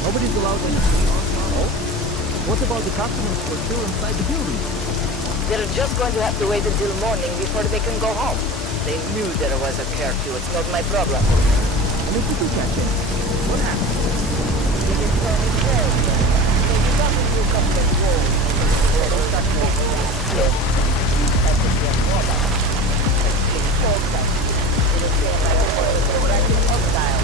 Nobody's allowed entry or no? What about the customers who are still inside the building? They're just going to have to wait until morning before they can go home. They knew there was a curfew. It's not my problem. And if you do catch it, what happens? They get thrown in jail. They do nothing to come to the wall. They don't touch me. That would be a problem. It's being told that. It is being like a practice hostile.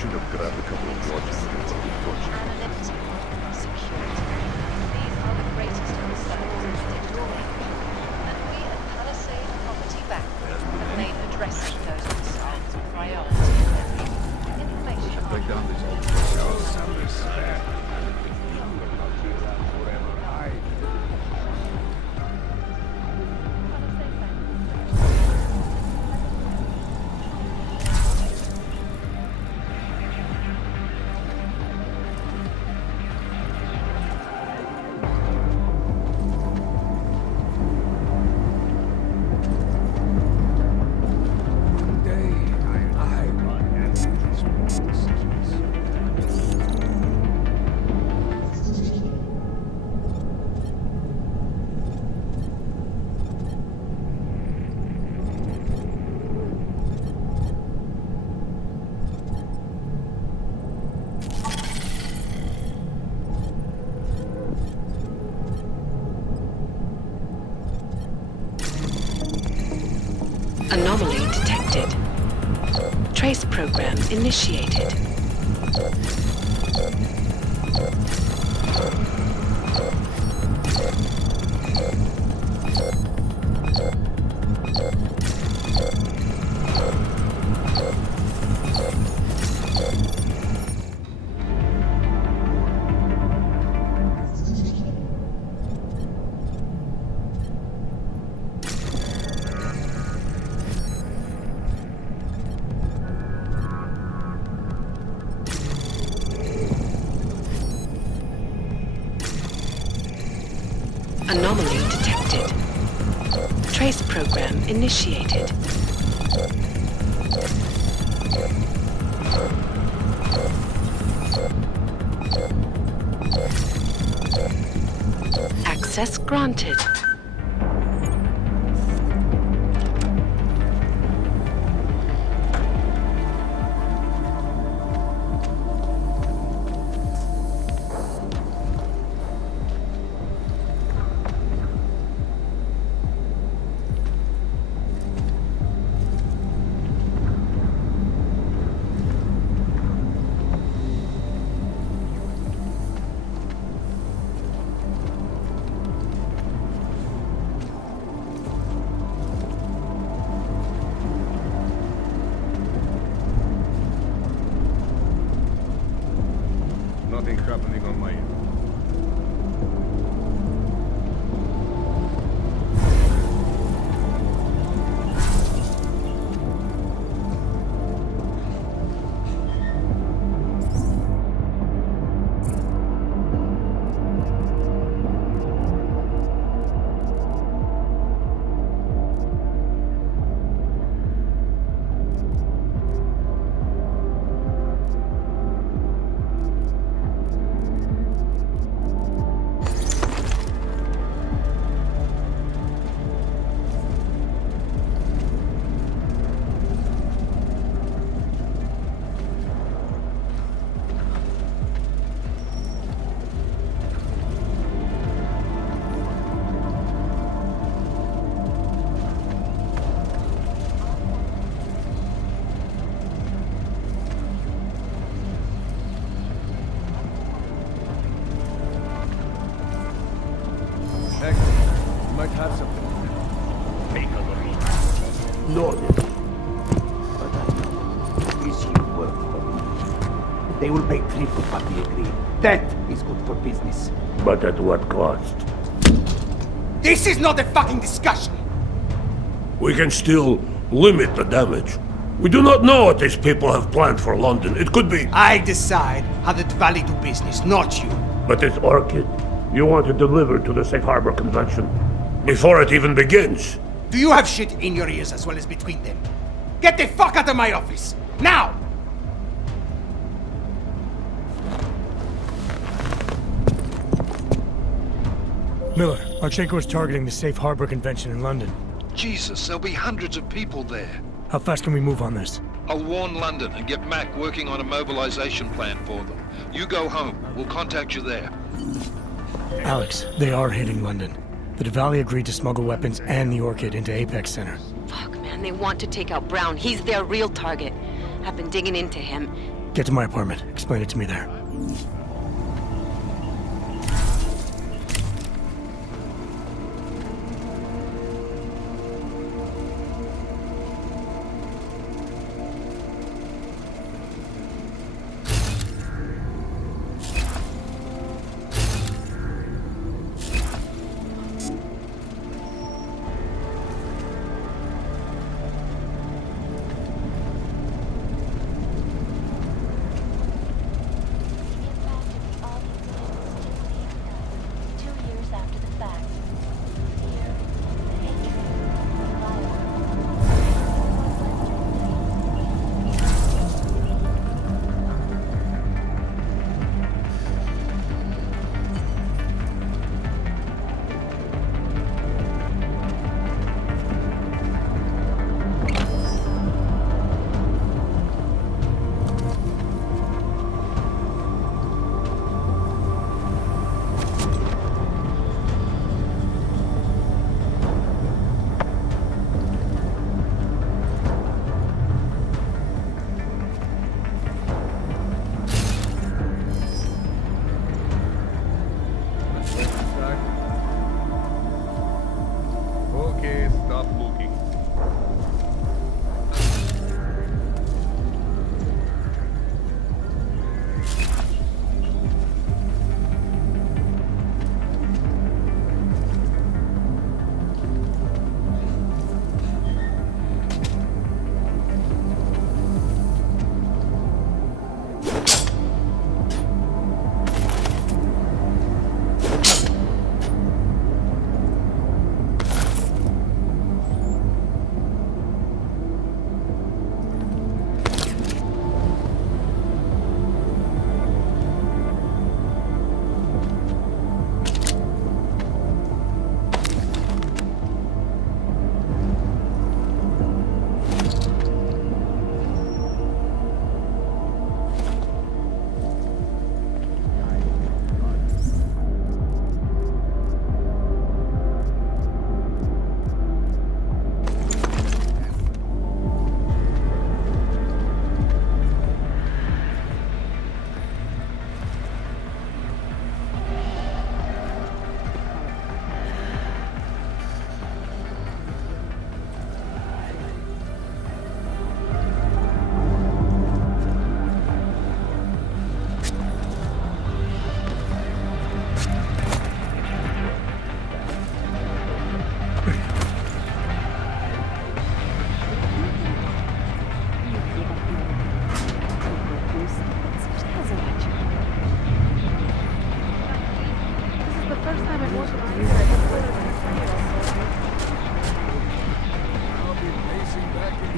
Should have grabbed a couple of dodges and torches. Anonymity, security. These are the greatest concerns in deploying. And we at Palisade Property Bank have made addressing those concerns a priority. Information Break down these old Anomaly detected. Trace program initiated. Trace program initiated. Access granted. Nothing happening on my end. Excellent. You might have something. Take a look. Loaded. But I know this will work for me. They will pay triple what we agreed. That is good for business. But at what cost? This is not a fucking discussion! We can still limit the damage. We do not know what these people have planned for London. It could be... I decide how the Valley do business, not you. But this orchid, you want to deliver to the Safe Harbor Convention before it even begins. Do you have shit in your ears as well as between them? Get the fuck out of my office! Now! Miller, Marchenko is targeting the Safe Harbor Convention in London. Jesus, there'll be hundreds of people there. How fast can we move on this? I'll warn London and get Mac working on a mobilization plan for them. You go home. We'll contact you there. Alex, they are hitting London. The Diwali agreed to smuggle weapons and the Orchid into Apex Center. Fuck, man, they want to take out Brown. He's their real target. I've been digging into him. Get to my apartment. Explain it to me there.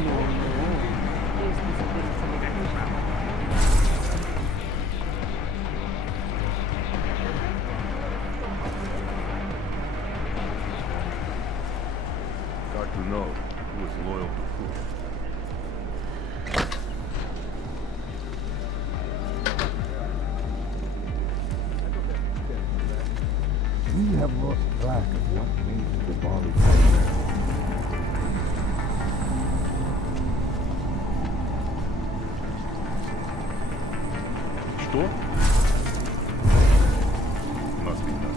Got to know who is loyal to who. We have lost track of what made the body. Что? Must be done.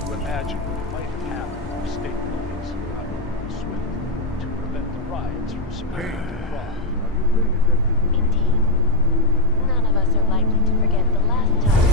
To imagine what might have happened if state police were not moving swiftly to prevent the riots from spreading to Prague. Indeed. None of us are likely to forget the last time.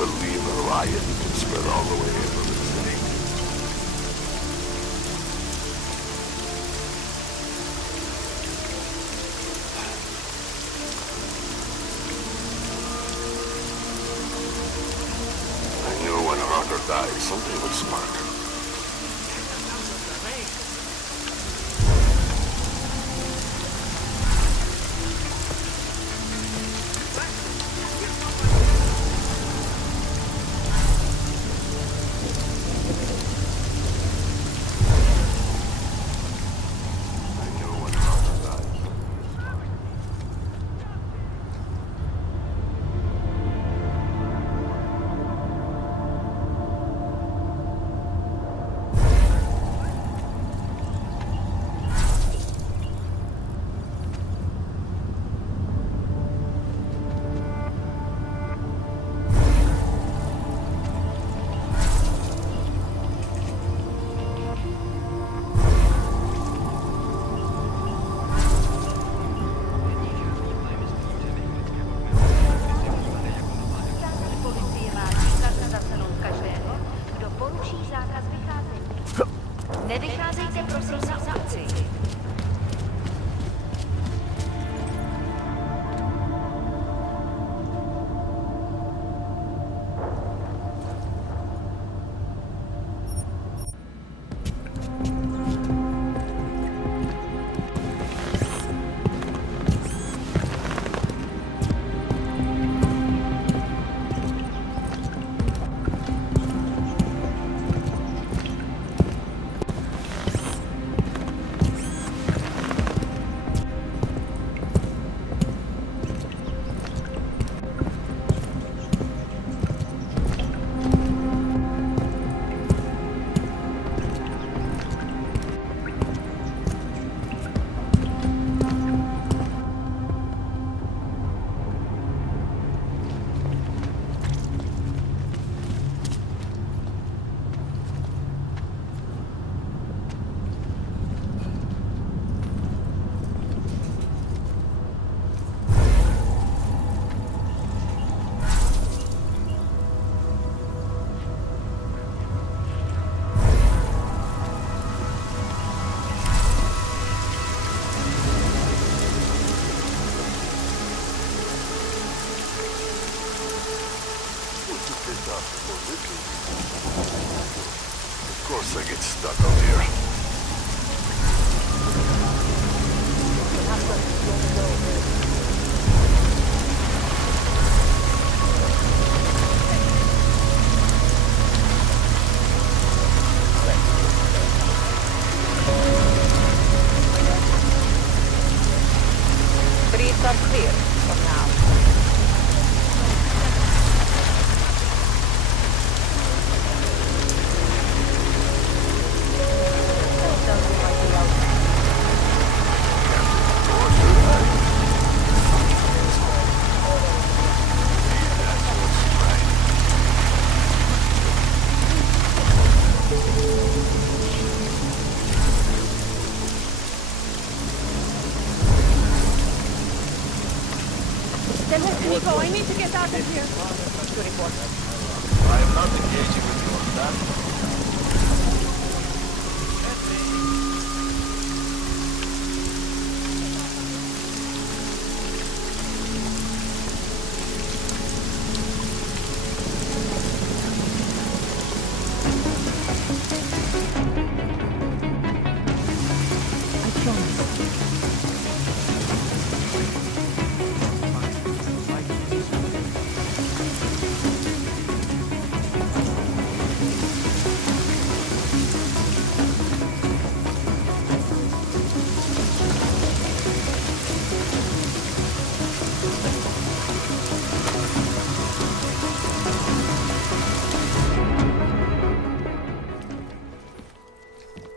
Believe a riot can spread all the way into the city. I knew when Arthur died, something would spark. Nevycházejte prosím na ulici. Of course I get stuck out here. Streets are clear for now. Nico, I need to get out of here. To report. I am not engaging with you on that.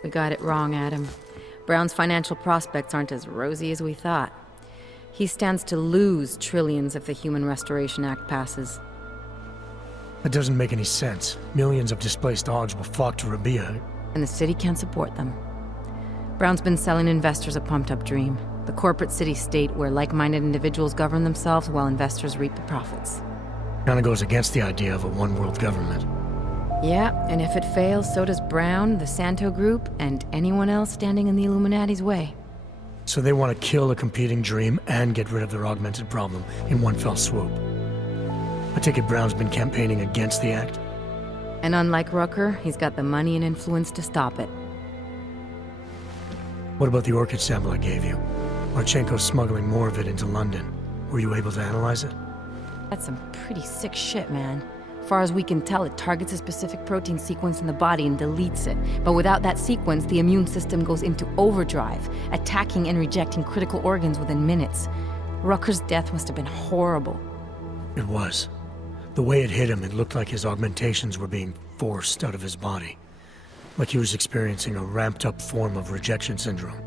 We got it wrong, Adam. Brown's financial prospects aren't as rosy as we thought. He stands to lose trillions if the Human Restoration Act passes. That doesn't make any sense. Millions of displaced dogs will flock to Rabia. And the city can't support them. Brown's been selling investors a pumped-up dream. The corporate city-state where like-minded individuals govern themselves while investors reap the profits. Kinda goes against the idea of a one-world government. Yeah, and if it fails, so does Brown, the Santo Group, and anyone else standing in the Illuminati's way. So they want to kill a competing dream and get rid of their augmented problem in one fell swoop. I take it Brown's been campaigning against the act? And unlike Rucker, he's got the money and influence to stop it. What about the orchid sample I gave you? Marchenko's smuggling more of it into London. Were you able to analyze it? That's some pretty sick shit, man. Far as we can tell, it targets a specific protein sequence in the body and deletes it. But without that sequence, the immune system goes into overdrive, attacking and rejecting critical organs within minutes. Rucker's death must have been horrible. It was. The way it hit him, it looked like his augmentations were being forced out of his body. Like he was experiencing a ramped-up form of rejection syndrome.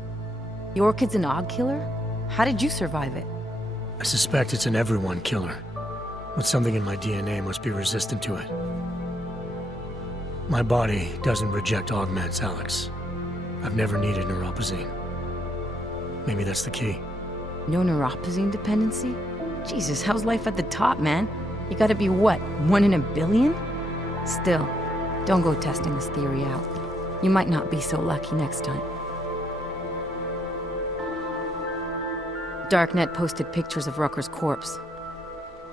The orchid's an aug killer? How did you survive it? I suspect it's an everyone killer. But something in my DNA must be resistant to it. My body doesn't reject augments, Alex. I've never needed neuropazine. Maybe that's the key. No neuropazine dependency? Jesus, how's life at the top, man? You gotta be what, 1 in a billion? Still, don't go testing this theory out. You might not be so lucky next time. Darknet posted pictures of Rucker's corpse.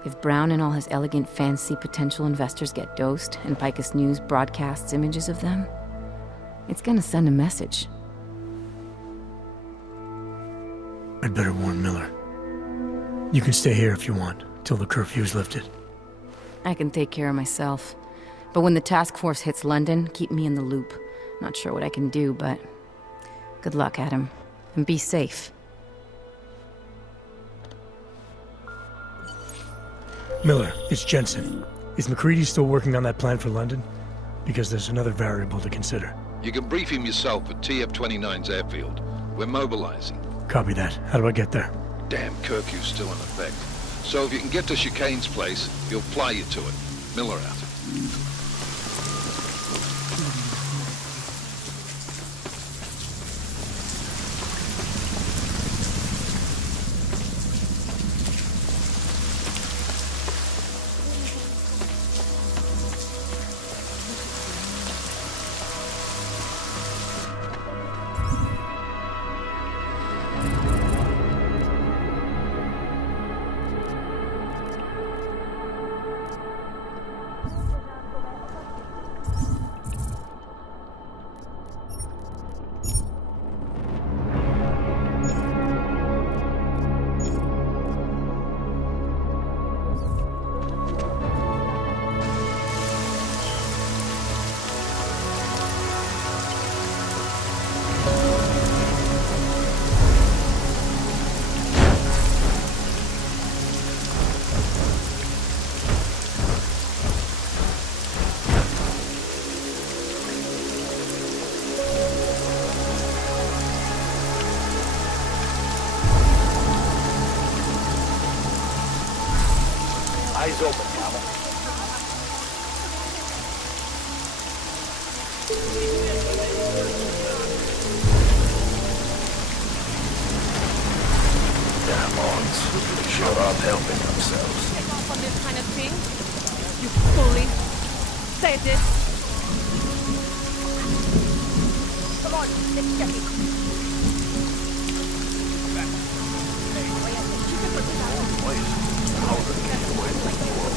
If Brown and all his elegant, fancy potential investors get dosed, and Picus News broadcasts images of them, it's gonna send a message. I'd better warn Miller. You can stay here if you want, till the curfew's lifted. I can take care of myself. But when the task force hits London, keep me in the loop. Not sure what I can do, but... good luck, Adam. And be safe. Miller, it's Jensen. Is McCready still working on that plan for London? Because there's another variable to consider. You can brief him yourself at TF-29's airfield. We're mobilizing. Copy that. How do I get there? Damn curfew's still in effect. So if you can get to Chicane's place, he'll fly you to it. Miller out. open, Camel. Damn odds. Sure aren't helping themselves. Take off on this kind of thing. You fully said it. Come on, let's check it. Wait, how did he get away from the world?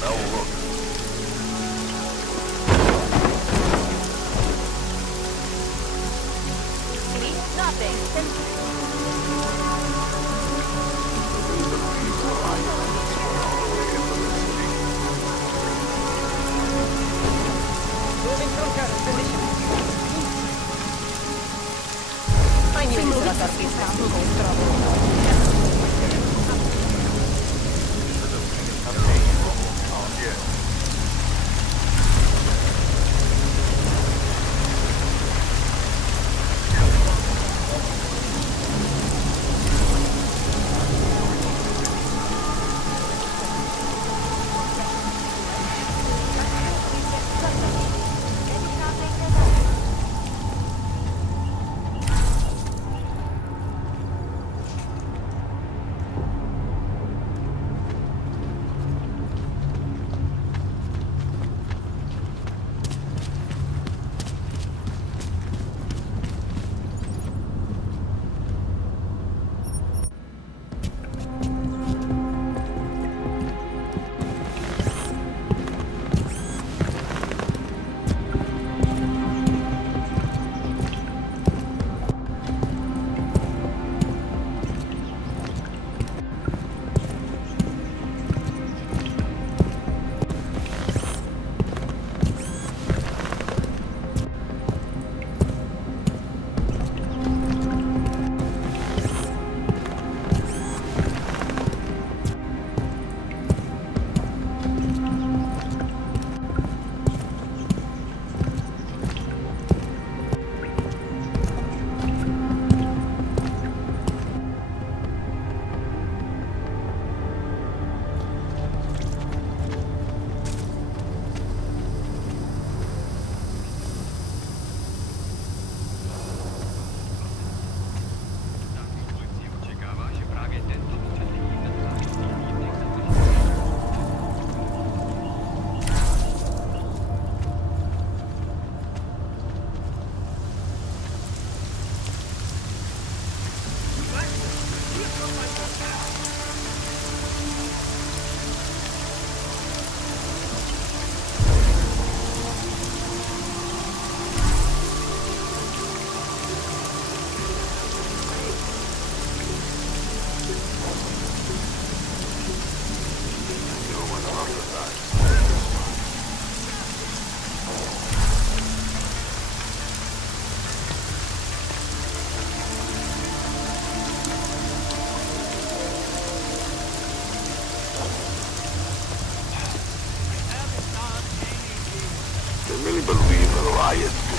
Now look. See? Nothing. I knew this was a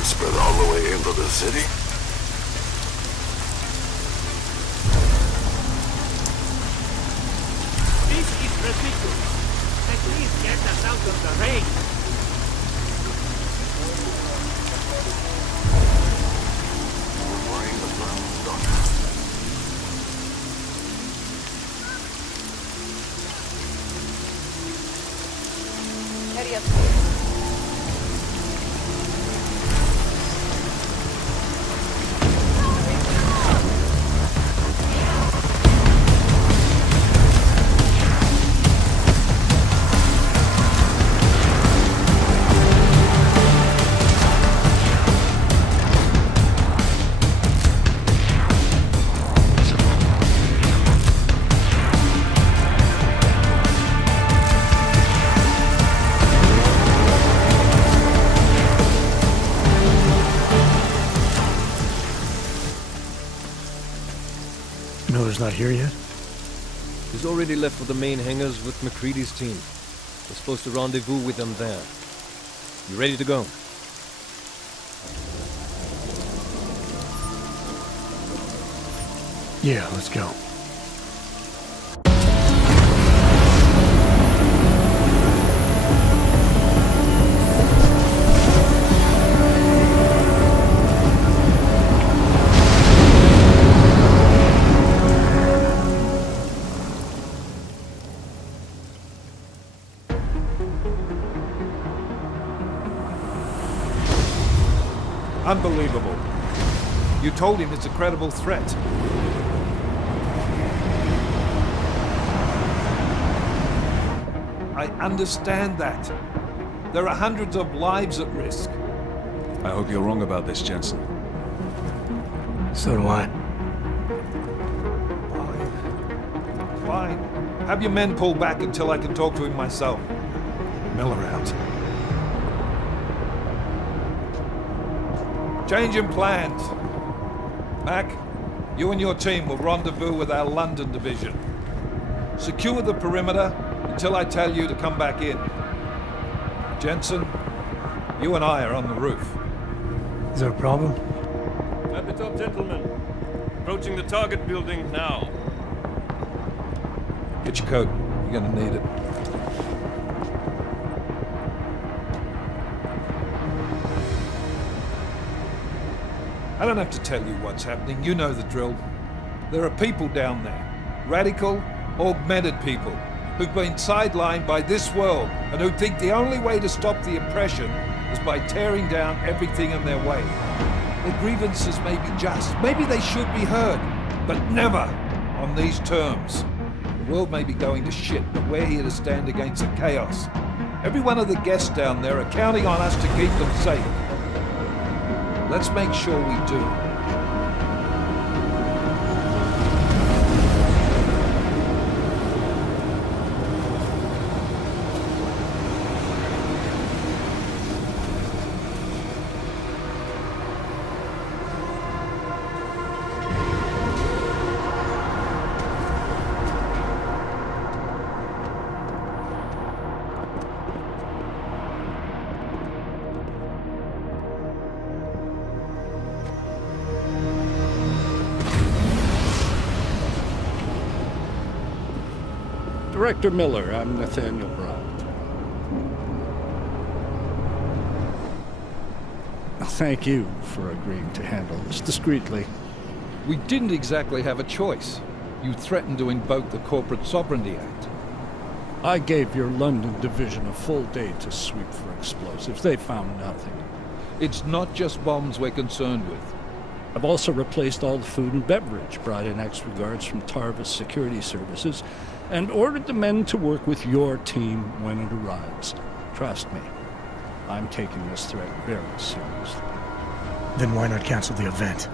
Spread all the way into the city? This is ridiculous. At least get us out of the rain. Area clear. Miller's not here yet? He's already left for the main hangars with McCready's team. We're supposed to rendezvous with them there. You ready to go? Yeah, let's go. You told him it's a credible threat. I understand that. There are hundreds of lives at risk. I hope you're wrong about this, Jensen. So do I. Fine. Have your men pull back until I can talk to him myself. Miller out. Changing plans. Mac, you and your team will rendezvous with our London division. Secure the perimeter until I tell you to come back in. Jensen, you and I are on the roof. Is there a problem? At the top, gentlemen. Approaching the target building now. Get your coat. You're gonna need it. I don't have to tell you what's happening. You know the drill. There are people down there. Radical, augmented people who've been sidelined by this world and who think the only way to stop the oppression is by tearing down everything in their way. Their grievances may be just. Maybe they should be heard, but never on these terms. The world may be going to shit, but we're here to stand against the chaos. Every one of the guests down there are counting on us to keep them safe. Let's make sure we do. Director Miller, I'm Nathaniel Brown. Thank you for agreeing to handle this discreetly. We didn't exactly have a choice. You threatened to invoke the Corporate Sovereignty Act. I gave your London division a full day to sweep for explosives. They found nothing. It's not just bombs we're concerned with. I've also replaced all the food and beverage, brought in extra guards from Tarvis Security Services, and ordered the men to work with your team when it arrives. Trust me, I'm taking this threat very seriously. Then why not cancel the event?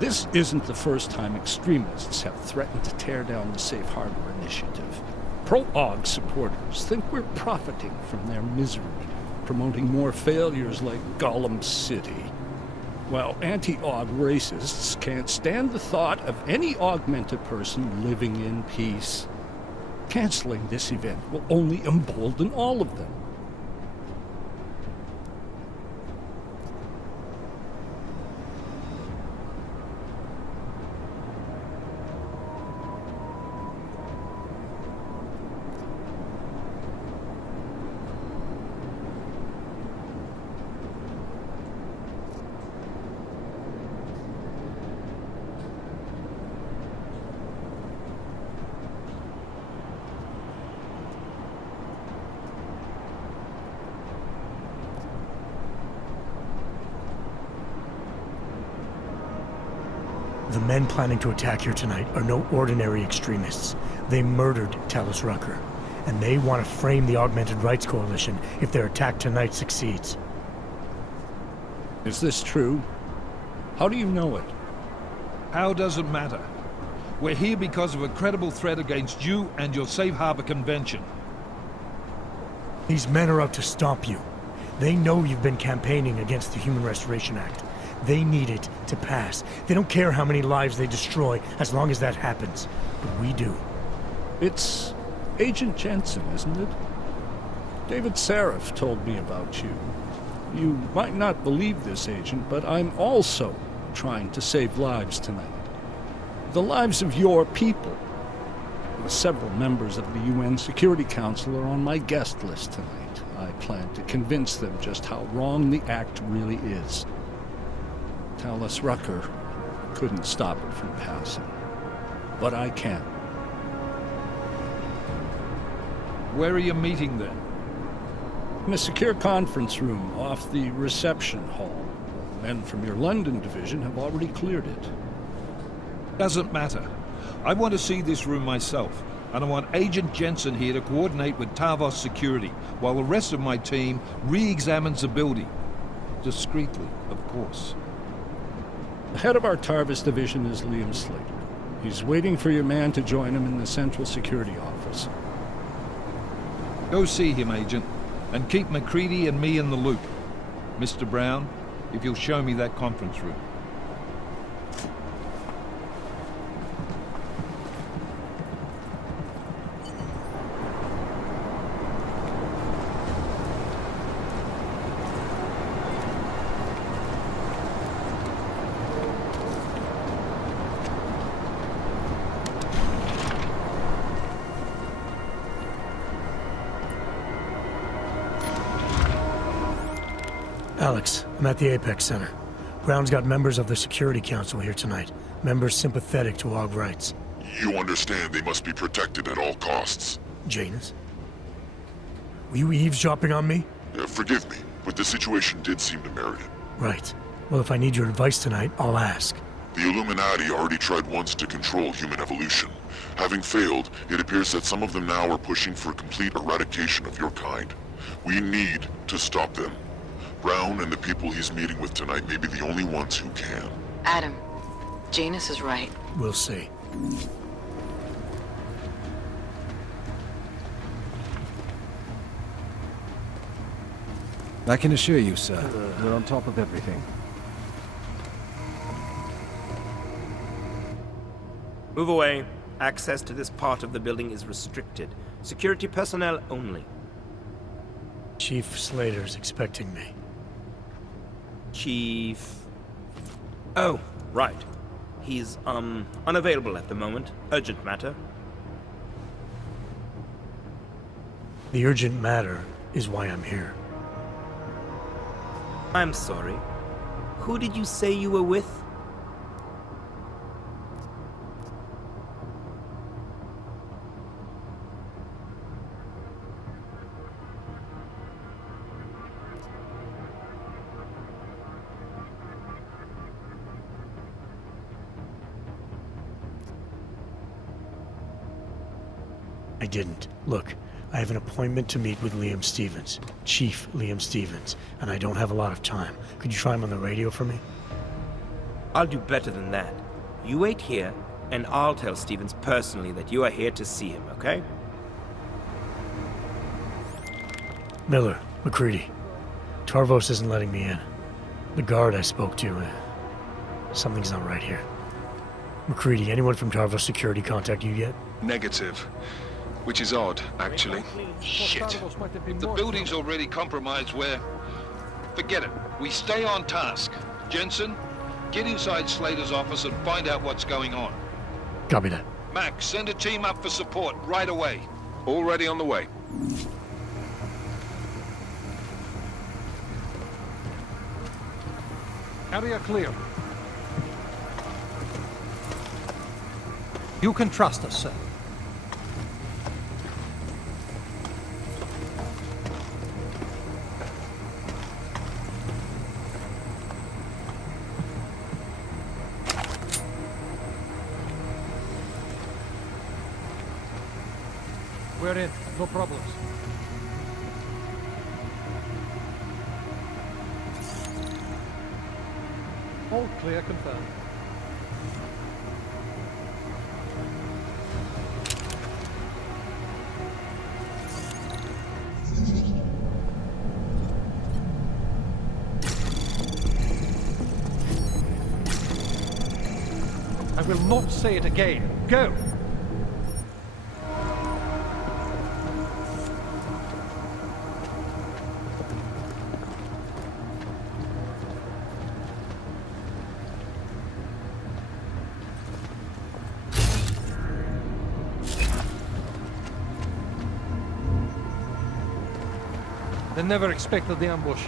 This isn't the first time extremists have threatened to tear down the Safe Harbor Initiative. Pro-AUG supporters think we're profiting from their misery, promoting more failures like Gollum City. While anti-AUG racists can't stand the thought of any augmented person living in peace. Canceling this event will only embolden all of them. The men planning to attack here tonight are no ordinary extremists. They murdered Talos Rucker, and they want to frame the Augmented Rights Coalition if their attack tonight succeeds. Is this true? How do you know it? How doesn't matter. We're here because of a credible threat against you and your Safe Harbor Convention. These men are out to stop you. They know you've been campaigning against the Human Restoration Act. They need it to pass. They don't care how many lives they destroy, as long as that happens. But we do. It's Agent Jensen, isn't it? David Seraph told me about you. You might not believe this, Agent, but I'm also trying to save lives tonight. The lives of your people. Several members of the UN Security Council are on my guest list tonight. I plan to convince them just how wrong the act really is. Talos Rucker couldn't stop it from passing, but I can. Where are you meeting then? In a secure conference room off the reception hall. Men from your London division have already cleared it. Doesn't matter. I want to see this room myself, and I want Agent Jensen here to coordinate with Tarvos security, while the rest of my team re-examines the building. Discreetly, of course. The head of our Tarvis division is Liam Slater. He's waiting for your man to join him in the Central Security Office. Go see him, Agent, and keep MacReady and me in the loop. Mr. Brown, if you'll show me that conference room. Alex, I'm at the Apex Center. Brown's got members of the Security Council here tonight. Members sympathetic to AUG rights. You understand they must be protected at all costs. Janus? Were you eavesdropping on me? Forgive me, but the situation did seem to merit it. Right. Well, if I need your advice tonight, I'll ask. The Illuminati already tried once to control human evolution. Having failed, it appears that some of them now are pushing for complete eradication of your kind. We need to stop them. Brown and the people he's meeting with tonight may be the only ones who can. Adam, Janus is right. We'll see. I can assure you, sir, we're on top of everything. Move away. Access to this part of the building is restricted. Security personnel only. Chief Slater's expecting me. Chief... Oh, right. He's, unavailable at the moment. Urgent matter. The urgent matter is why I'm here. I'm sorry. Who did you say you were with? I didn't. Look, I have an appointment to meet with Liam Stevens, Chief Liam Stevens, and I don't have a lot of time. Could you try him on the radio for me? I'll do better than that. You wait here, and I'll tell Stevens personally that you are here to see him, okay? Miller, MacReady. Tarvos isn't letting me in. The guard I spoke to, something's not right here. MacReady, anyone from Tarvos Security contact you yet? Negative. Which is odd, actually. Shit. If the building's already compromised, forget it. We stay on task. Jensen, get inside Slater's office and find out what's going on. Copy that. Mac, send a team up for support right away. Already on the way. Area clear. You can trust us, sir. We're in. No problems. All clear, confirmed. I will not say it again. Go! They never expected the ambush.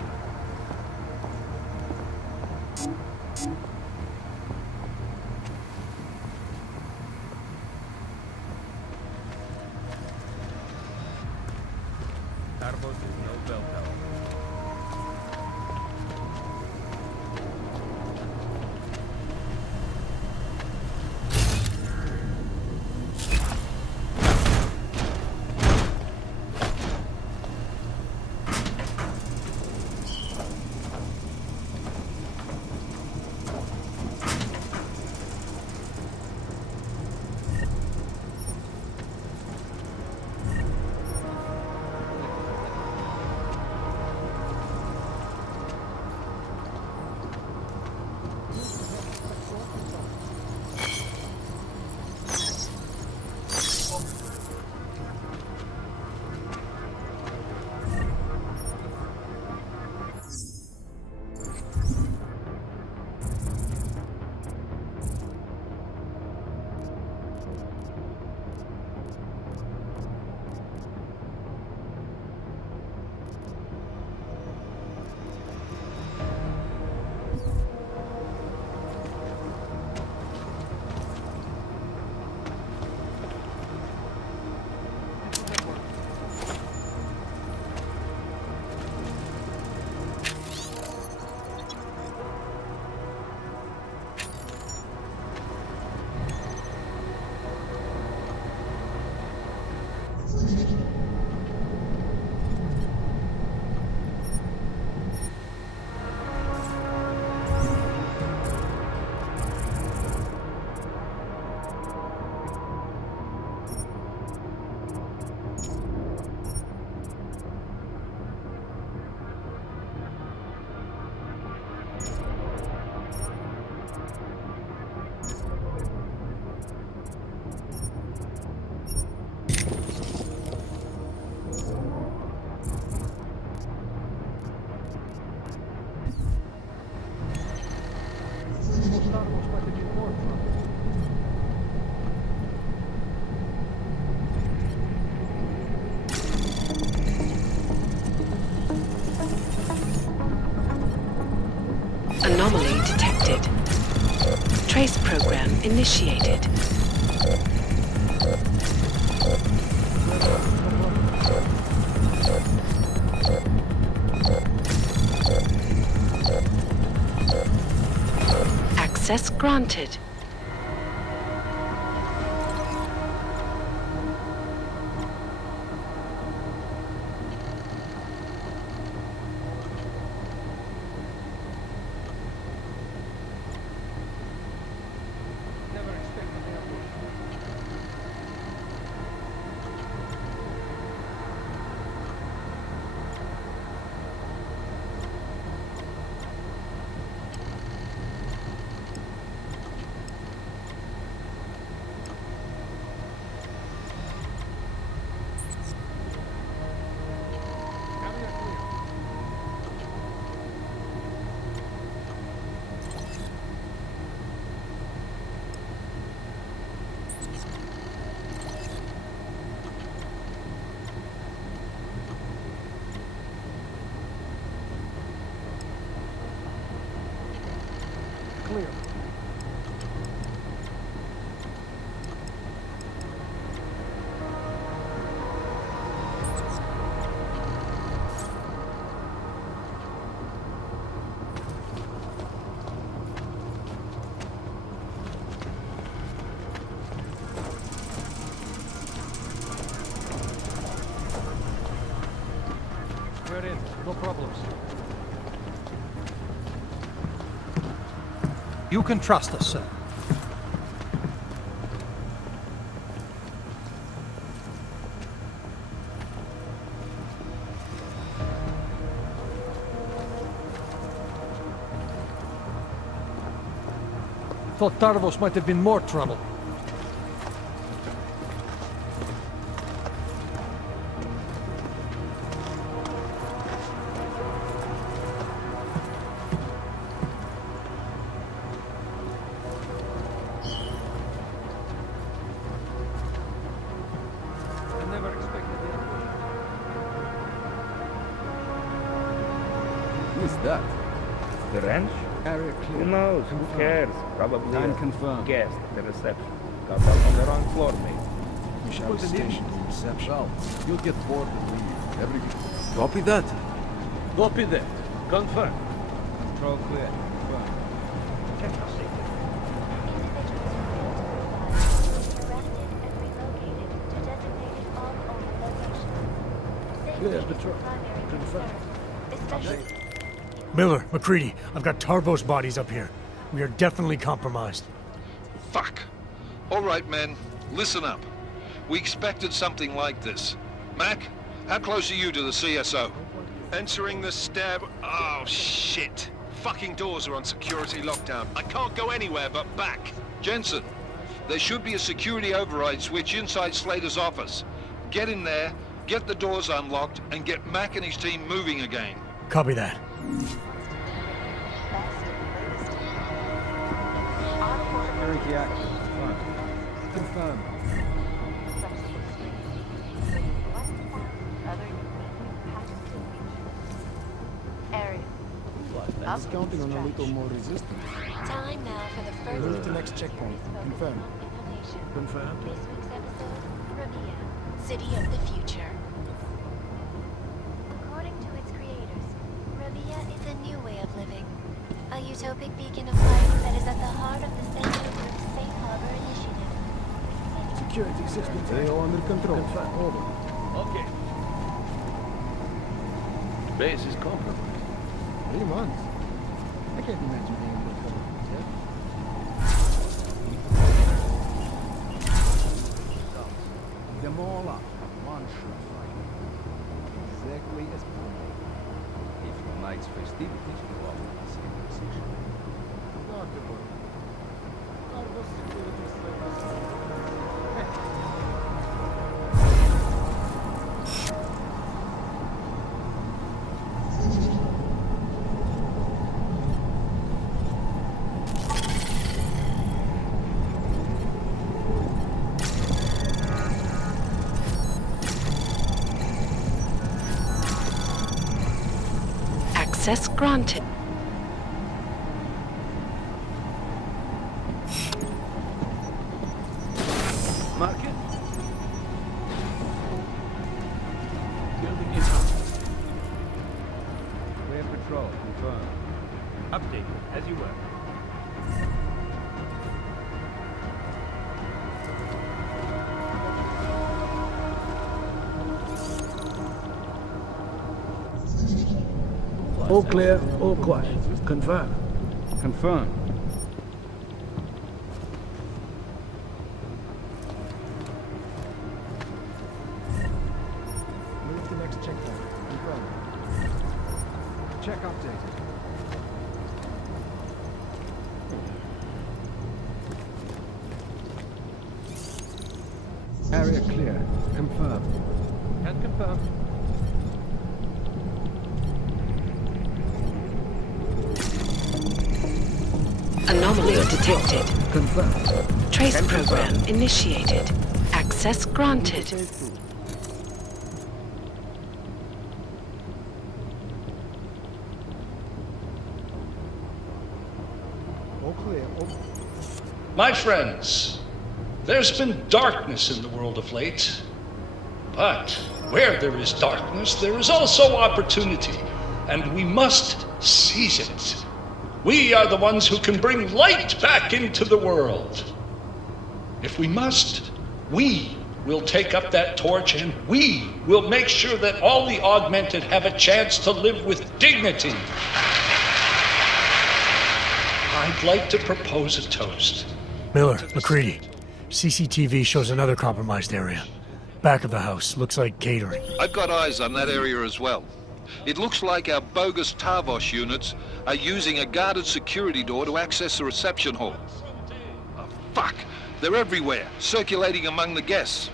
detected. Trace program initiated. Access granted. Clear. We're in. No problems. You can trust us, sir. Thought Tarvos might have been more trouble. Who's that? The ranch? Area clear. Who knows? Who cares? Probably Time a confirmed. guest at the reception. Got up on the wrong floor, mate. We shall be stationed in reception. Well, you'll get bored and leave. Every... Copy that. Copy that. Confirm. Control clear. Confirm. Check your safety. Clear the truck. Confirm. Miller, McCready, I've got Tarvos bodies up here. We are definitely compromised. Fuck. All right, men. Listen up. We expected something like this. Mac, how close are you to the CSO? Entering the stab... Oh, shit. Fucking doors are on security lockdown. I can't go anywhere but back. Jensen, there should be a security override switch inside Slater's office. Get in there, get the doors unlocked, and get Mac and his team moving again. Copy that. Security access. Confirm. Up counting on a little more resistance. Time now for the first Move to next checkpoint. Confirm. Confirmed. This week's episode, Rabia, City of the Future. According to its creators, Rabia is a new way of living. A utopic beacon of light that is at the heart of the Central Group's Safe Harbor Initiative. Security systems are all under control. Over. Okay. Base is compromised. 3 months. I can't imagine being able to cover it. Them all up. One shot fight. Exactly as planned. If tonight's festivities go off in the same position. Not to worry. Tarvos security service. Access granted. All clear, all quiet. Confirm. Confirm. Move to next checkpoint. Confirm. Check updated. Area clear. Confirm. Can confirm. Anomaly detected. Confirm. Trace program initiated. Access granted. All clear. All... My friends, there's been darkness in the world of late. But where there is darkness, there is also opportunity, and we must seize it. We are the ones who can bring light back into the world. If we must, we will take up that torch, and we will make sure that all the augmented have a chance to live with dignity. I'd like to propose a toast. Miller, McCready. CCTV shows another compromised area. Back of the house. Looks like catering. I've got eyes on that area as well. It looks like our bogus Tavos units are using a guarded security door to access the reception hall. Oh, fuck! They're everywhere, circulating among the guests.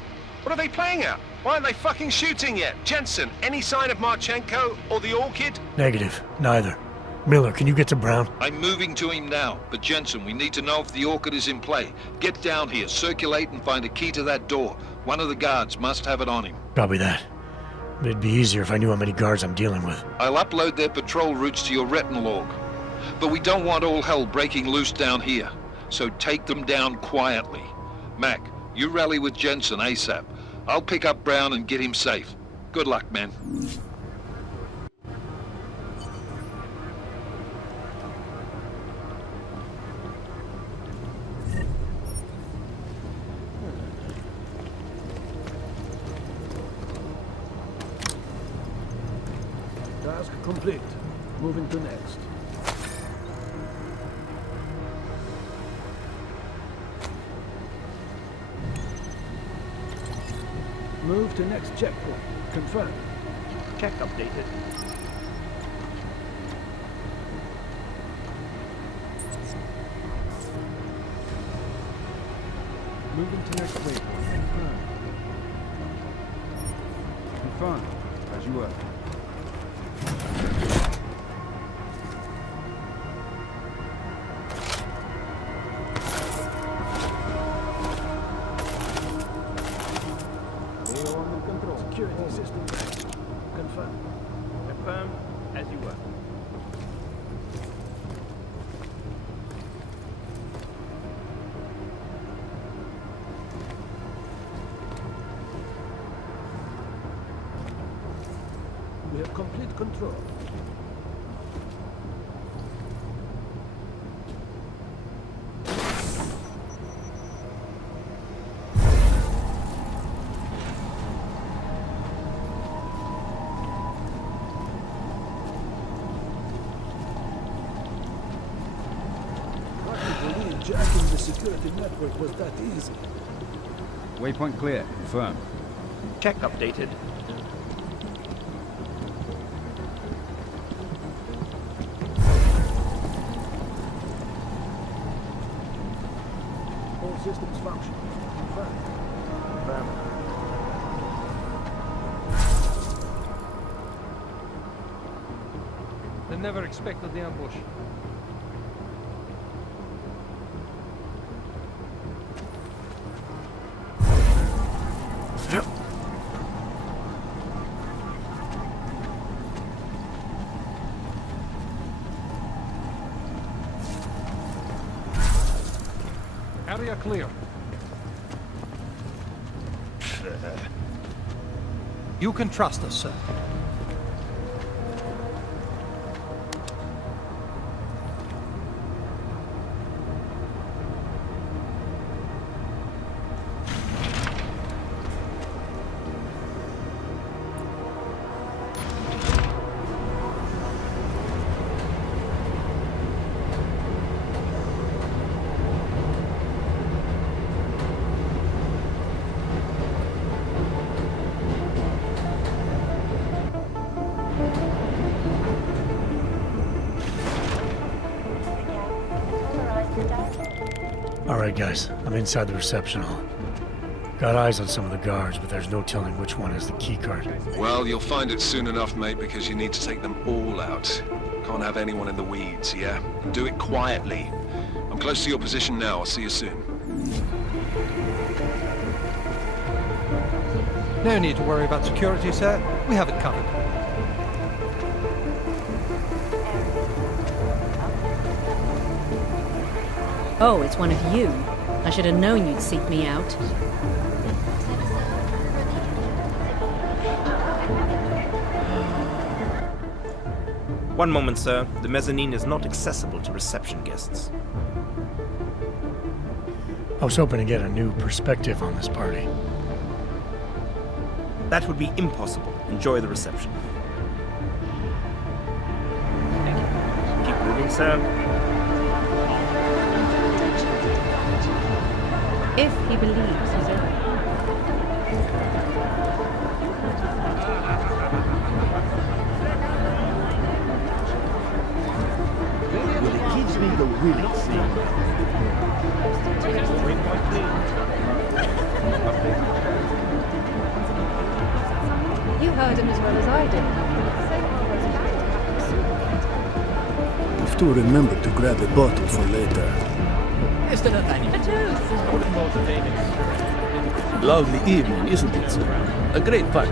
What are they playing at? Why aren't they fucking shooting yet? Jensen, any sign of Marchenko or the Orchid? Negative. Neither. Miller, can you get to Brown? I'm moving to him now, but Jensen, we need to know if the Orchid is in play. Get down here, circulate and find a key to that door. One of the guards must have it on him. Copy that. But it'd be easier if I knew how many guards I'm dealing with. I'll upload their patrol routes to your retinal log. But we don't want all hell breaking loose down here. So take them down quietly. Mac, you rally with Jensen ASAP. I'll pick up Brown and get him safe. Good luck, man. Task complete. Moving to next. Move to next checkpoint. Confirm. Check updated. Moving to next waypoint. Confirm. Confirm. As you were. Security system ready. Confirm. Confirm as you were. We have complete control. Jacking the security network was that easy. Waypoint clear. Confirm. Check updated. All systems function. Confirm. Confirm. They never expected the ambush. Area clear. You can trust us, sir. Alright guys, I'm inside the reception hall. Got eyes on some of the guards, but there's no telling which one has the keycard. Well, you'll find it soon enough, mate, because you need to take them all out. Can't have anyone in the weeds, yeah? And do it quietly. I'm close to your position now. I'll see you soon. No need to worry about security, sir. We have it covered. Oh, it's one of you. I should have known you'd seek me out. One moment, sir. The mezzanine is not accessible to reception guests. I was hoping to get a new perspective on this party. That would be impossible. Enjoy the reception. Thank you. Keep moving, sir. If he believes he's a... Will the kids need the really scene? You heard him as well as I did. Have to remember to grab a bottle for later. Lovely evening, isn't it, sir? A great party.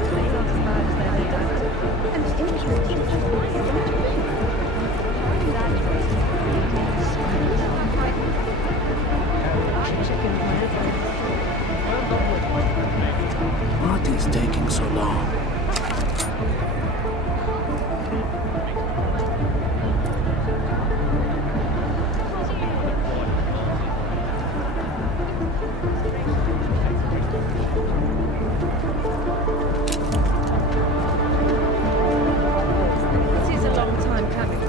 What is taking so long? This is a long time coming.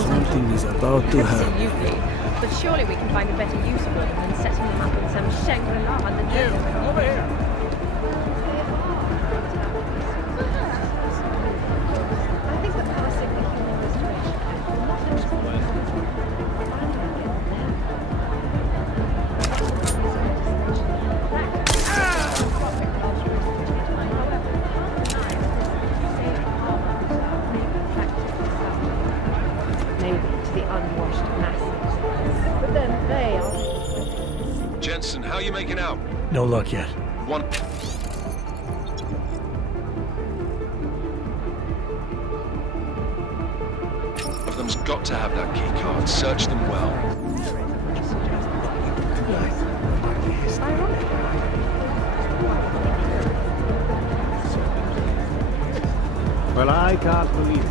Something is about to happen. Absolutely. But surely we can find a better use for them than setting them up in some Shangri-La under the... Over here! I think that passing the human restoration will not maybe to the unwashed masses. But then they are... Jensen, how are you making out? No luck yet. One... of them's got to have that key card. Search them well. Well, I can't believe it.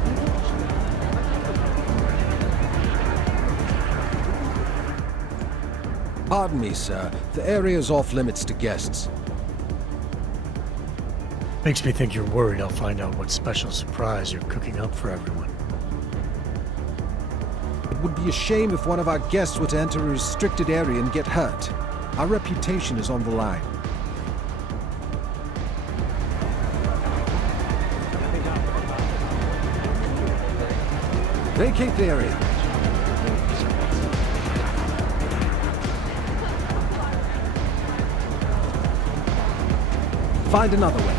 Pardon me, sir. The area is off limits to guests. Makes me think you're worried I'll find out what special surprise you're cooking up for everyone. It would be a shame if one of our guests were to enter a restricted area and get hurt. Our reputation is on the line. Vacate the area. Find another way.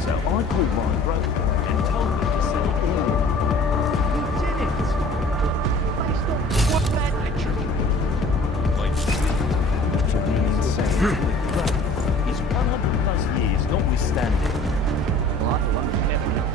So I called my brother and told him to sell it all. He did it! Based on what bad nature? To be insane. He's 100 plus years, notwithstanding. Well, I love him never know.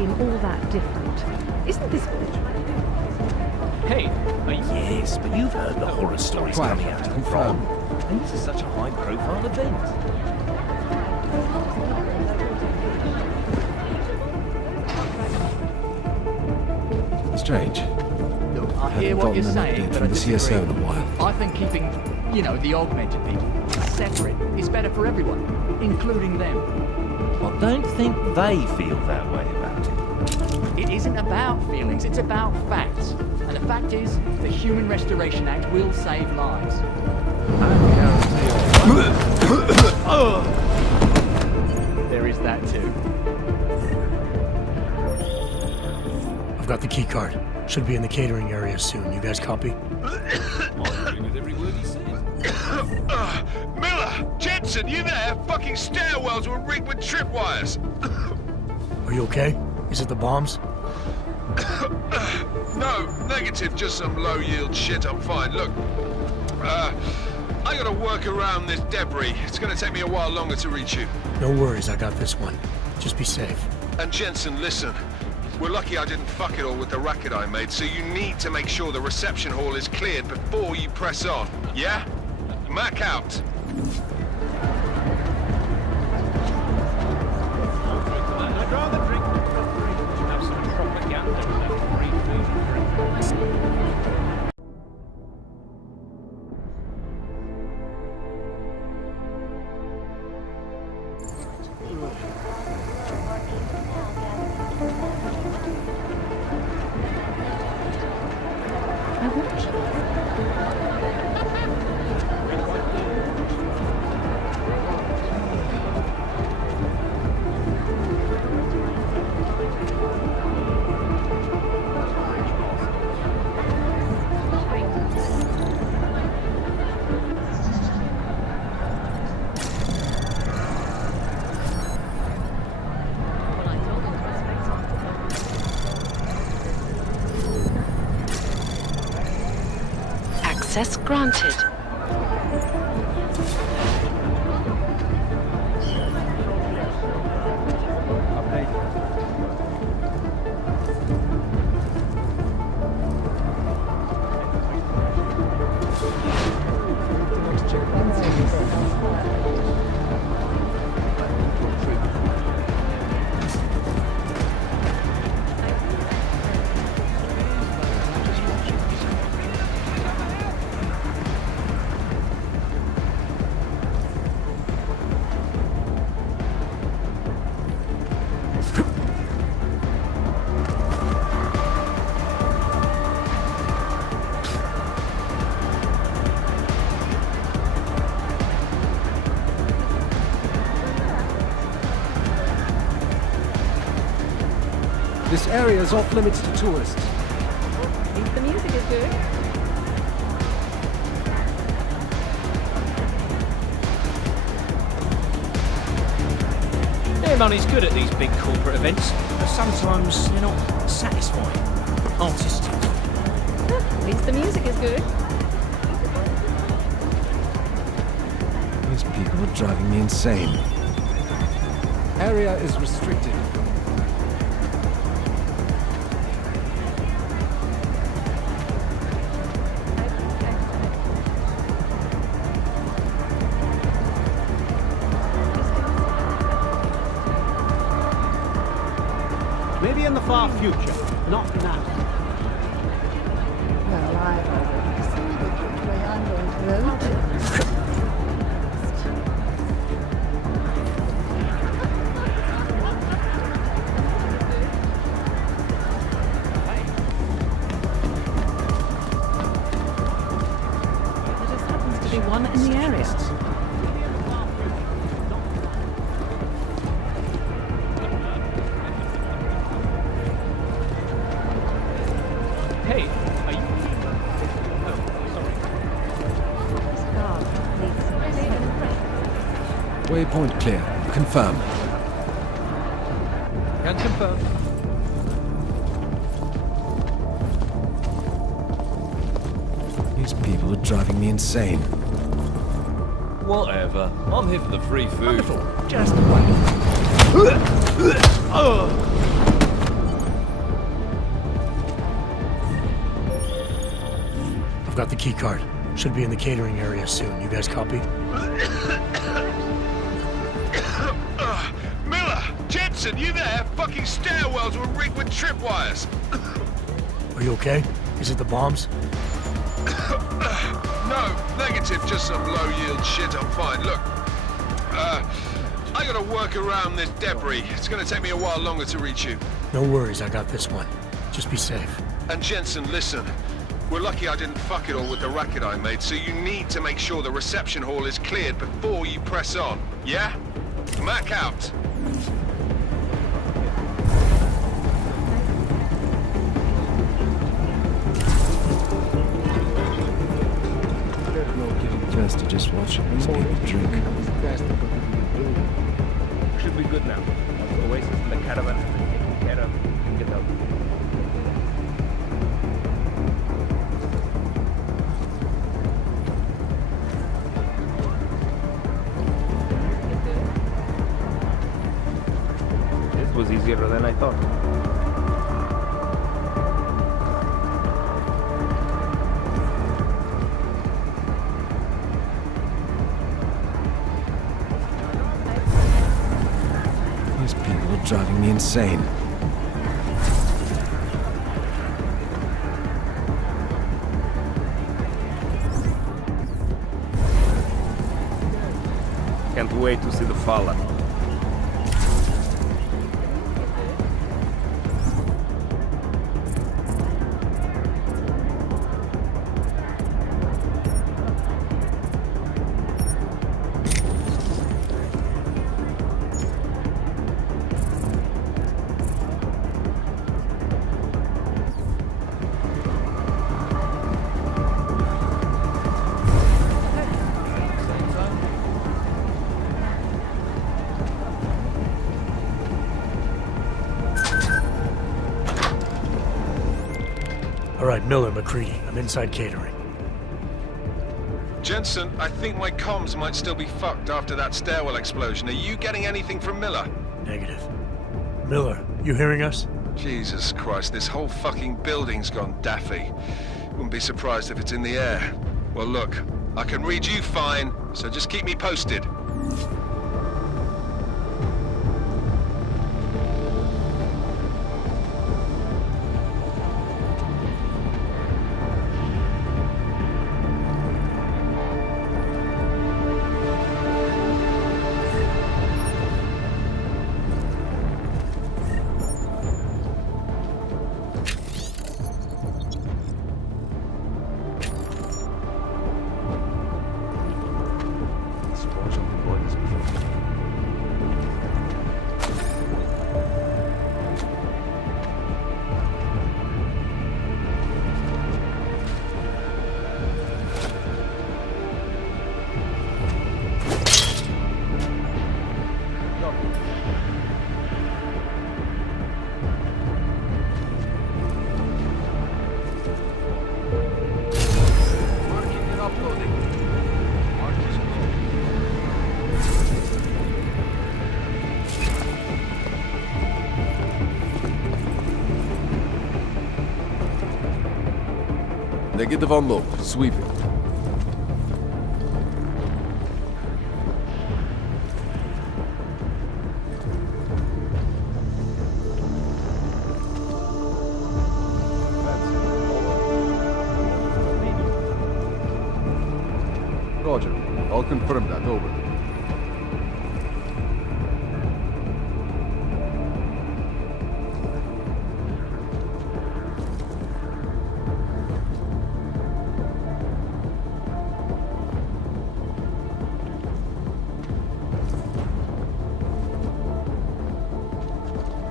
seem all that different. Isn't this... Hey, yes, but you've heard the horror stories coming out of the prom. And this is such a high-profile event. Strange. Look, I Haven't hear what you're gotten an saying, update but I from the disagree. CSO in a while. I think keeping, the augmented people separate is better for everyone, including them. I don't think they feel that way about it. It isn't about feelings, it's about facts. And the fact is, the Human Restoration Act will save lives. There is that too. I've got the key card. Should be in the catering area soon. You guys copy? Miller! Jensen, you there? Fucking stairwells were rigged with tripwires. Are you okay? Is it the bombs? No, negative, just some low-yield shit, I'm fine. Look, I gotta work around this debris. It's gonna take me a while longer to reach you. No worries, I got this one. Just be safe. And Jensen, listen. We're lucky I didn't fuck it all with the racket I made, so you need to make sure the reception hall is cleared before you press on, yeah? Mac out. I'd rather drink the preparation to have some propaganda about free food and drink. Access granted. This area is off limits to tourists. Means the music is good. Their money's good at these big corporate events, but sometimes they're not satisfying. Artistic. At least the music is good. These people are driving me insane. Area is restricted. Maybe in the far future, not now. Well, I've already decided which way I'm going to vote. There just happens to be one in the area. Hey, are you... Oh, sorry. Waypoint clear. Confirm. Can confirm. These people are driving me insane. Whatever. I'm here for the free food. Wonderful. Just wonderful. I've got the key card. Should be in the catering area soon. You guys copy? Miller! Jensen, you there? Fucking stairwells were rigged with tripwires. Are you okay? Is it the bombs? No, negative. Just some low-yield shit. I'm fine. Look, I gotta work around this debris. It's gonna take me a while longer to reach you. No worries, I got this one. Just be safe. And Jensen, listen. We're lucky I didn't fuck it all with the racket I made, so you need to make sure the reception hall is cleared before you press on. Yeah? Mac out. Best to just watch these people drink. Should be good now. The oasis and the caravan have been taken care of. Get out. This was easier than I thought. These people are driving me insane. Can't wait to see the Fala. All right, Miller, McCready. I'm inside catering. Jensen, I think my comms might still be fucked after that stairwell explosion. Are you getting anything from Miller? Negative. Miller, you hearing us? Jesus Christ, this whole fucking building's gone daffy. Wouldn't be surprised if it's in the air. Well, look, I can read you fine, so just keep me posted. Negative on low. Sweep it. Roger. I'll confirm that. Over.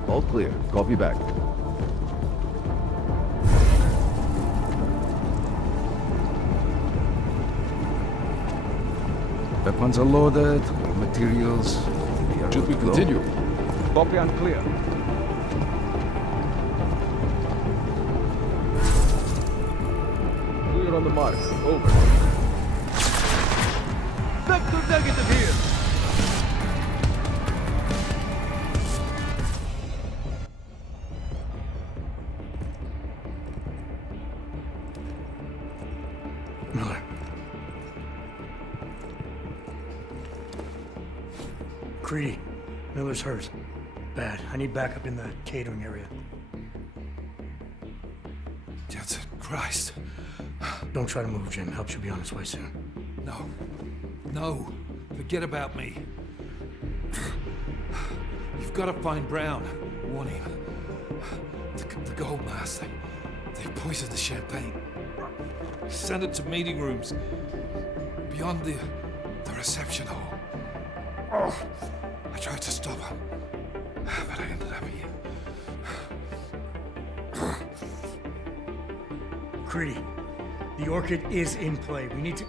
All clear. Copy back. Weapons are loaded, all materials. Should we continue? Copy and clear. Clear on the mark. Over. Vector negative here. Miller. Creedy, Miller's hurt. Bad. I need backup in the catering area. Jensen, Christ. Don't try to move, Jim. Help should be on its way soon. No. No. Forget about me. You've got to find Brown. Warn him. The gold mask. They poisoned the champagne. Send it to meeting rooms. Beyond the reception hall. Oh, I tried to stop him. But I ended up here. Creedy, the Orchid is in play. We need to...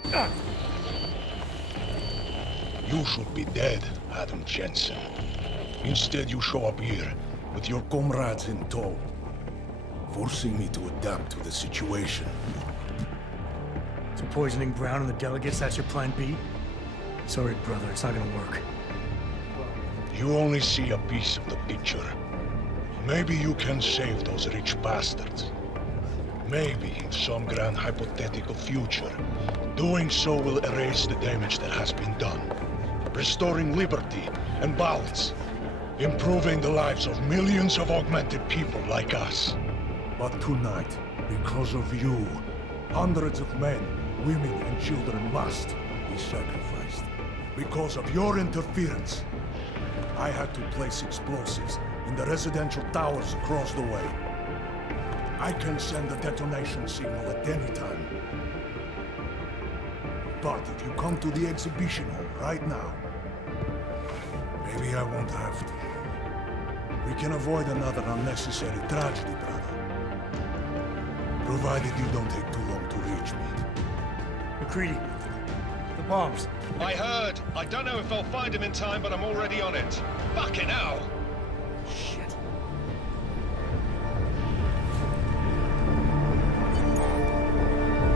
You should be dead, Adam Jensen. Instead, you show up here with your comrades in tow, forcing me to adapt to the situation. So poisoning Brown and the delegates, that's your plan B? Sorry, brother, it's not gonna work. You only see a piece of the picture. Maybe you can save those rich bastards. Maybe in some grand hypothetical future, doing so will erase the damage that has been done, restoring liberty and balance, improving the lives of millions of augmented people like us. But tonight, because of you, hundreds of men, women and children must be sacrificed. Because of your interference, I had to place explosives in the residential towers across the way. I can send a detonation signal at any time. But if you come to the exhibition hall right now, maybe I won't have to. We can avoid another unnecessary tragedy, brother. Provided you don't take too long to reach me. McCready, the bombs. I heard. I don't know if I'll find him in time, but I'm already on it. Fucking hell! Shit.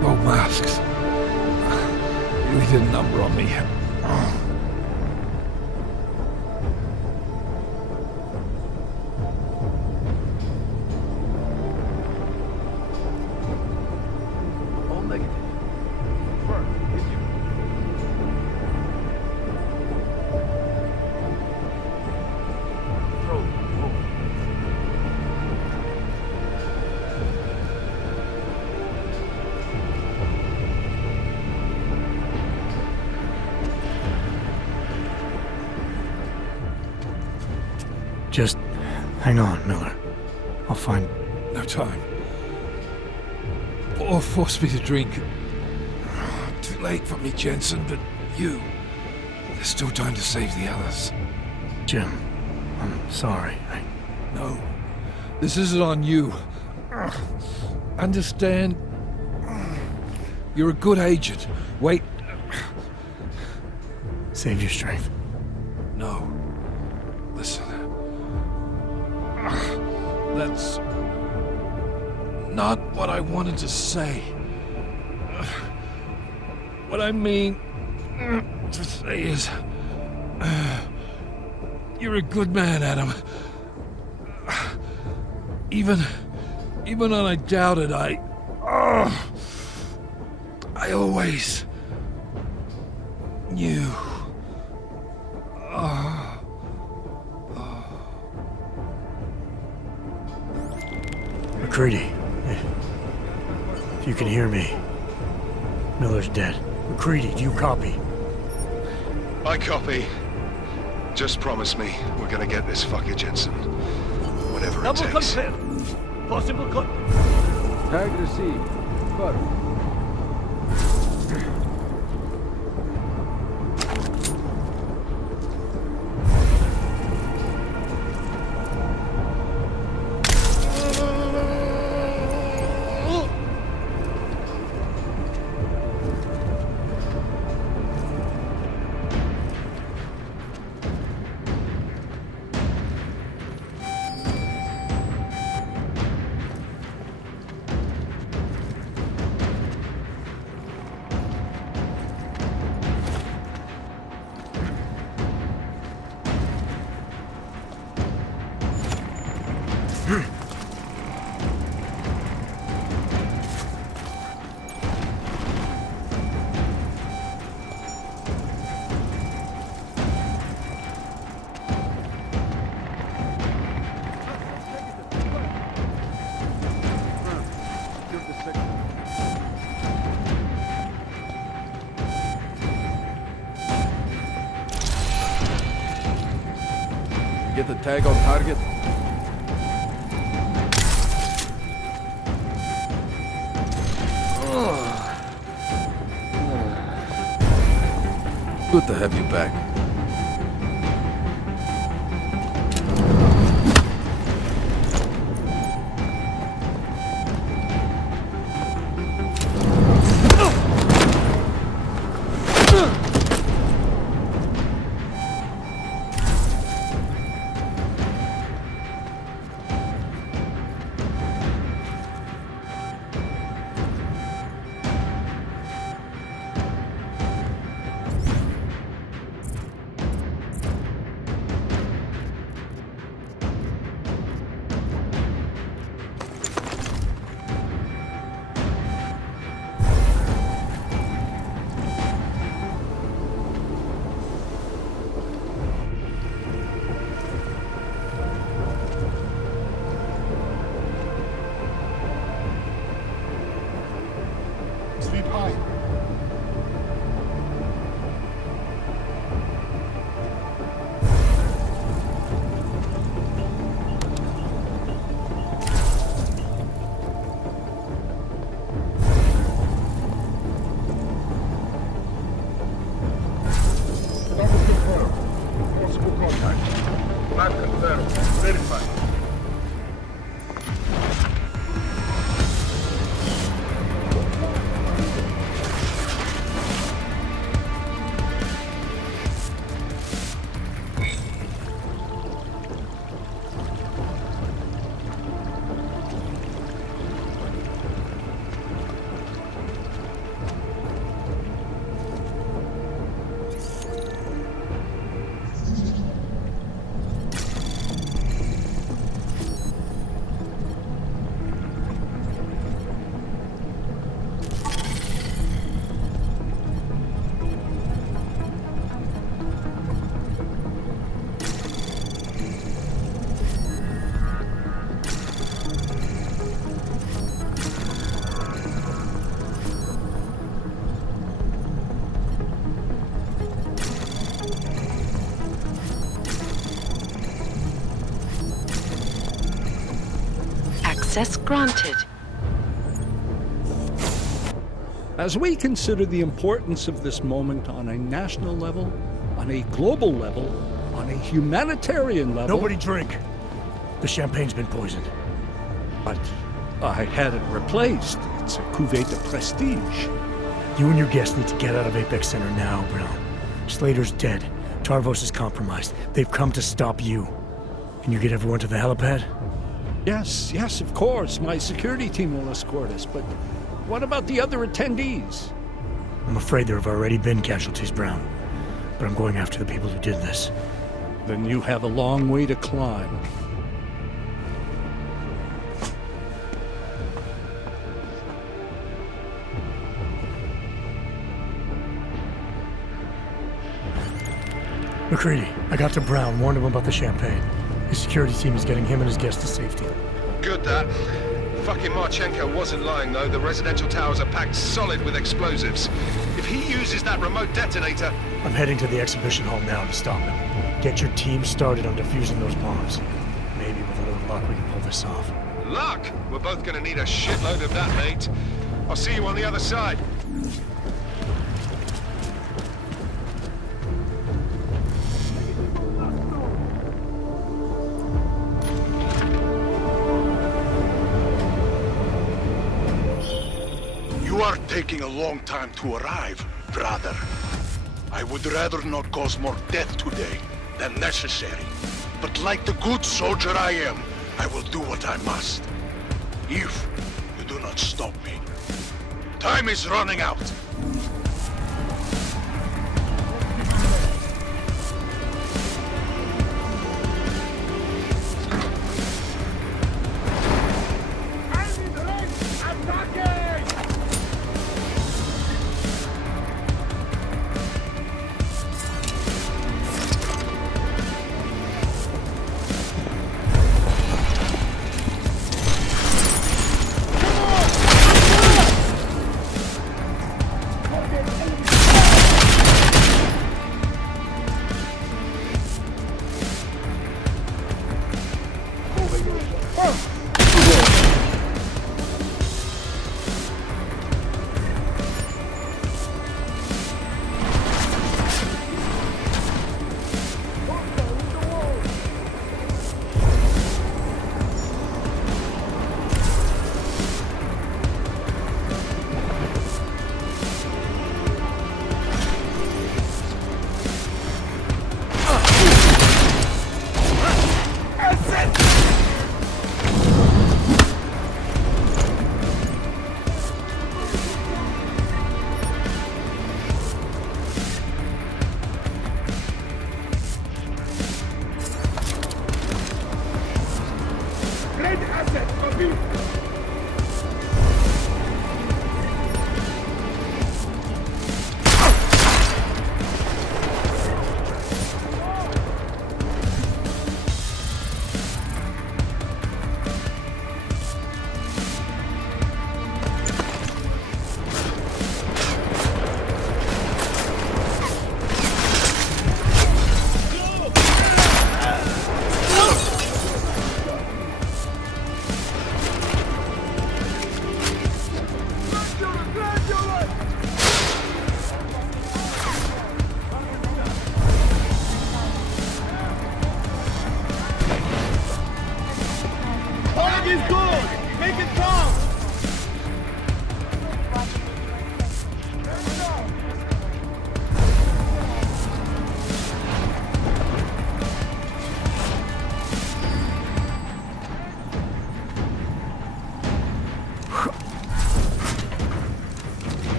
Gold masks. Really did a number on me. All negative. Confirm. Continue. Control. Over. Just hang on, Miller. I'll find... No time. Or force me to drink. Too late for me, Jensen, but you... There's still time to save the others. Jim, I'm sorry. No. This isn't on you. Understand? You're a good agent. Wait. Save your strength. No. Listen. That's not what I wanted to say. What I mean to say is, you're a good man, Adam. Even when I doubted, I always knew. McCready, if you can hear me, Miller's dead. McCready, do you copy? I copy. Just promise me we're gonna get this fucker, Jensen. Whatever it Double takes. confirm. Possible cut. Tag received. Confirm. Get the tag on target. Good to have you back. Access granted. As we consider the importance of this moment on a national level, on a global level, on a humanitarian level... Nobody drink. The champagne's been poisoned. But I had it replaced. It's a cuvée de prestige. You and your guests need to get out of Apex Center now, Brown. Slater's dead. Tarvos is compromised. They've come to stop you. Can you get everyone to the helipad? Yes, of course. My security team will escort us, but what about the other attendees? I'm afraid there have already been casualties, Brown. But I'm going after the people who did this. Then you have a long way to climb. McCready, I got to Brown, warned him about the champagne. His security team is getting him and his guests to safety. Good, that. Fucking Marchenko wasn't lying, though. The residential towers are packed solid with explosives. If he uses that remote detonator... I'm heading to the exhibition hall now to stop him. Get your team started on defusing those bombs. Maybe with a little luck we can pull this off. Luck? We're both gonna need a shitload of that, mate. I'll see you on the other side. You are taking a long time to arrive, brother. I would rather not cause more death today than necessary. But like the good soldier I am, I will do what I must. If you do not stop me. Time is running out.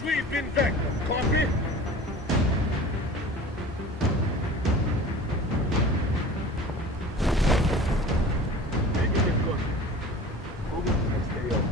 Sweep in vector, copy? Negative gun. Over to the stay up.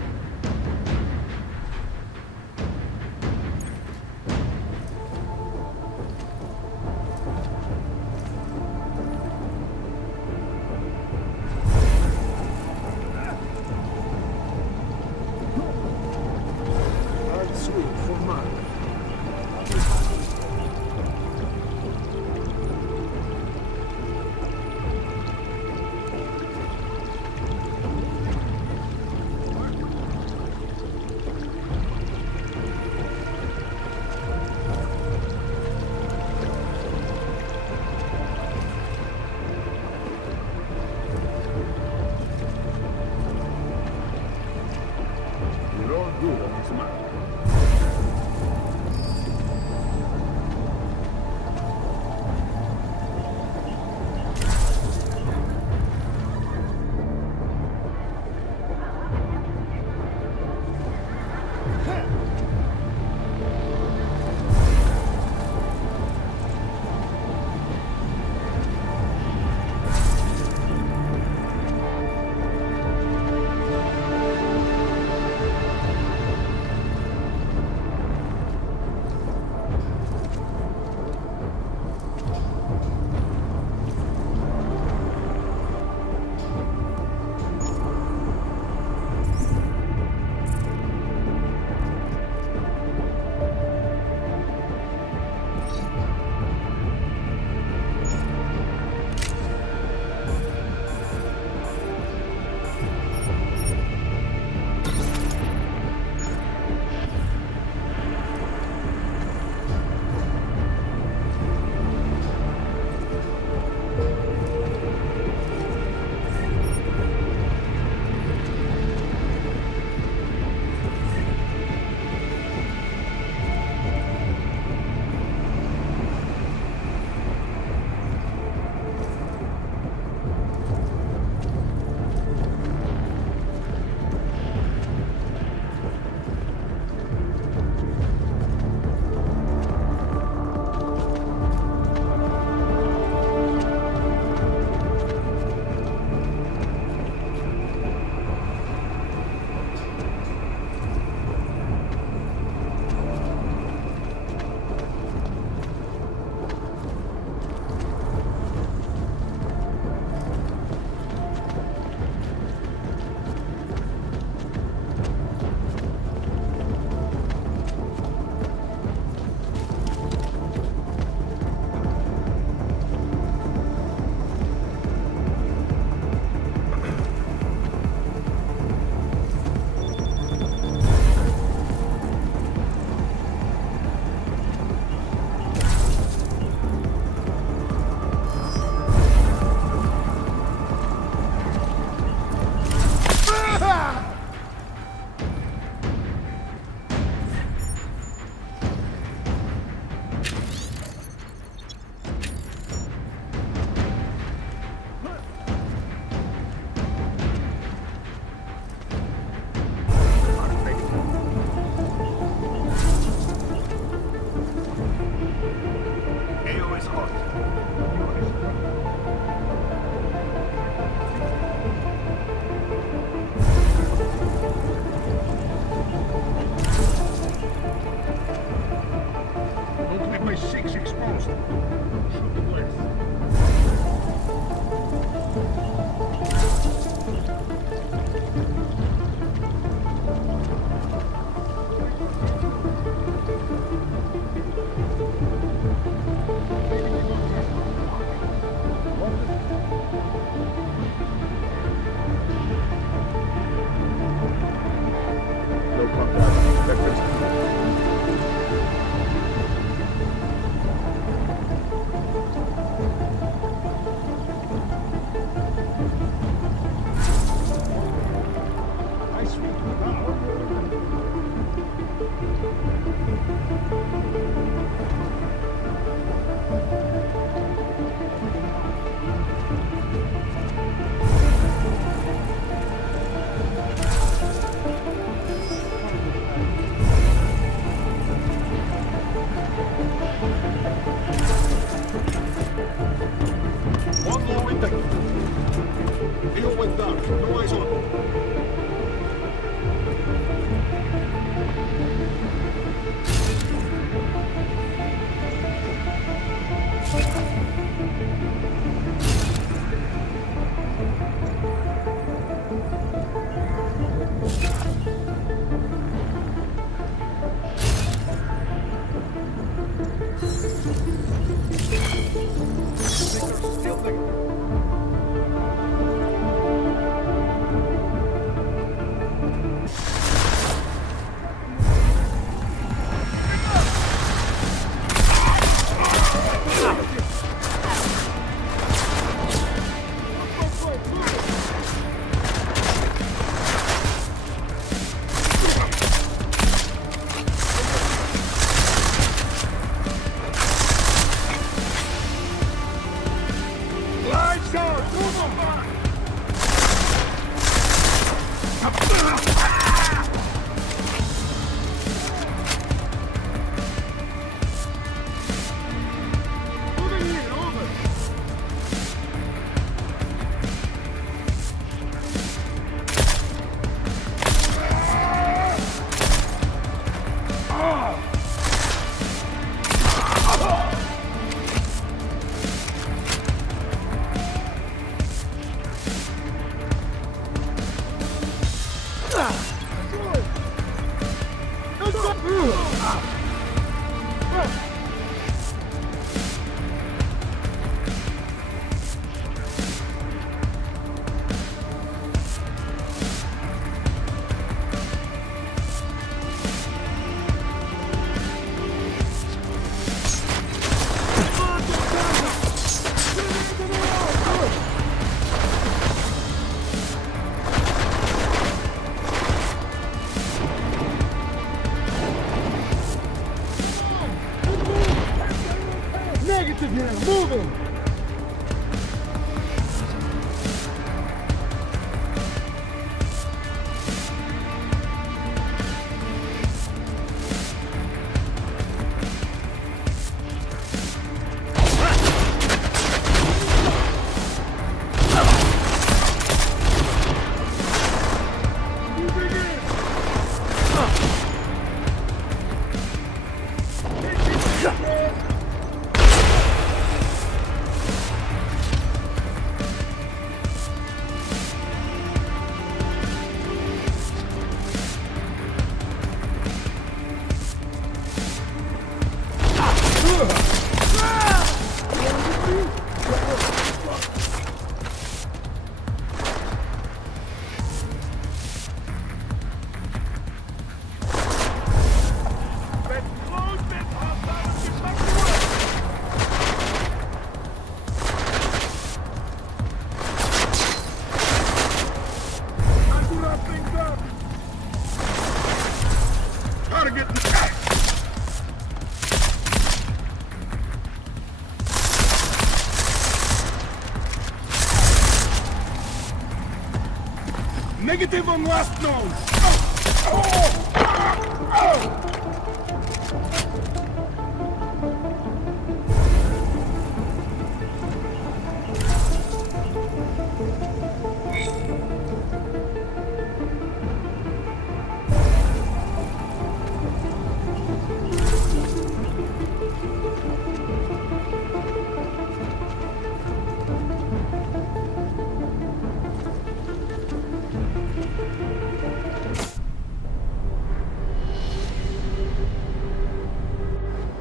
Negative on last nose!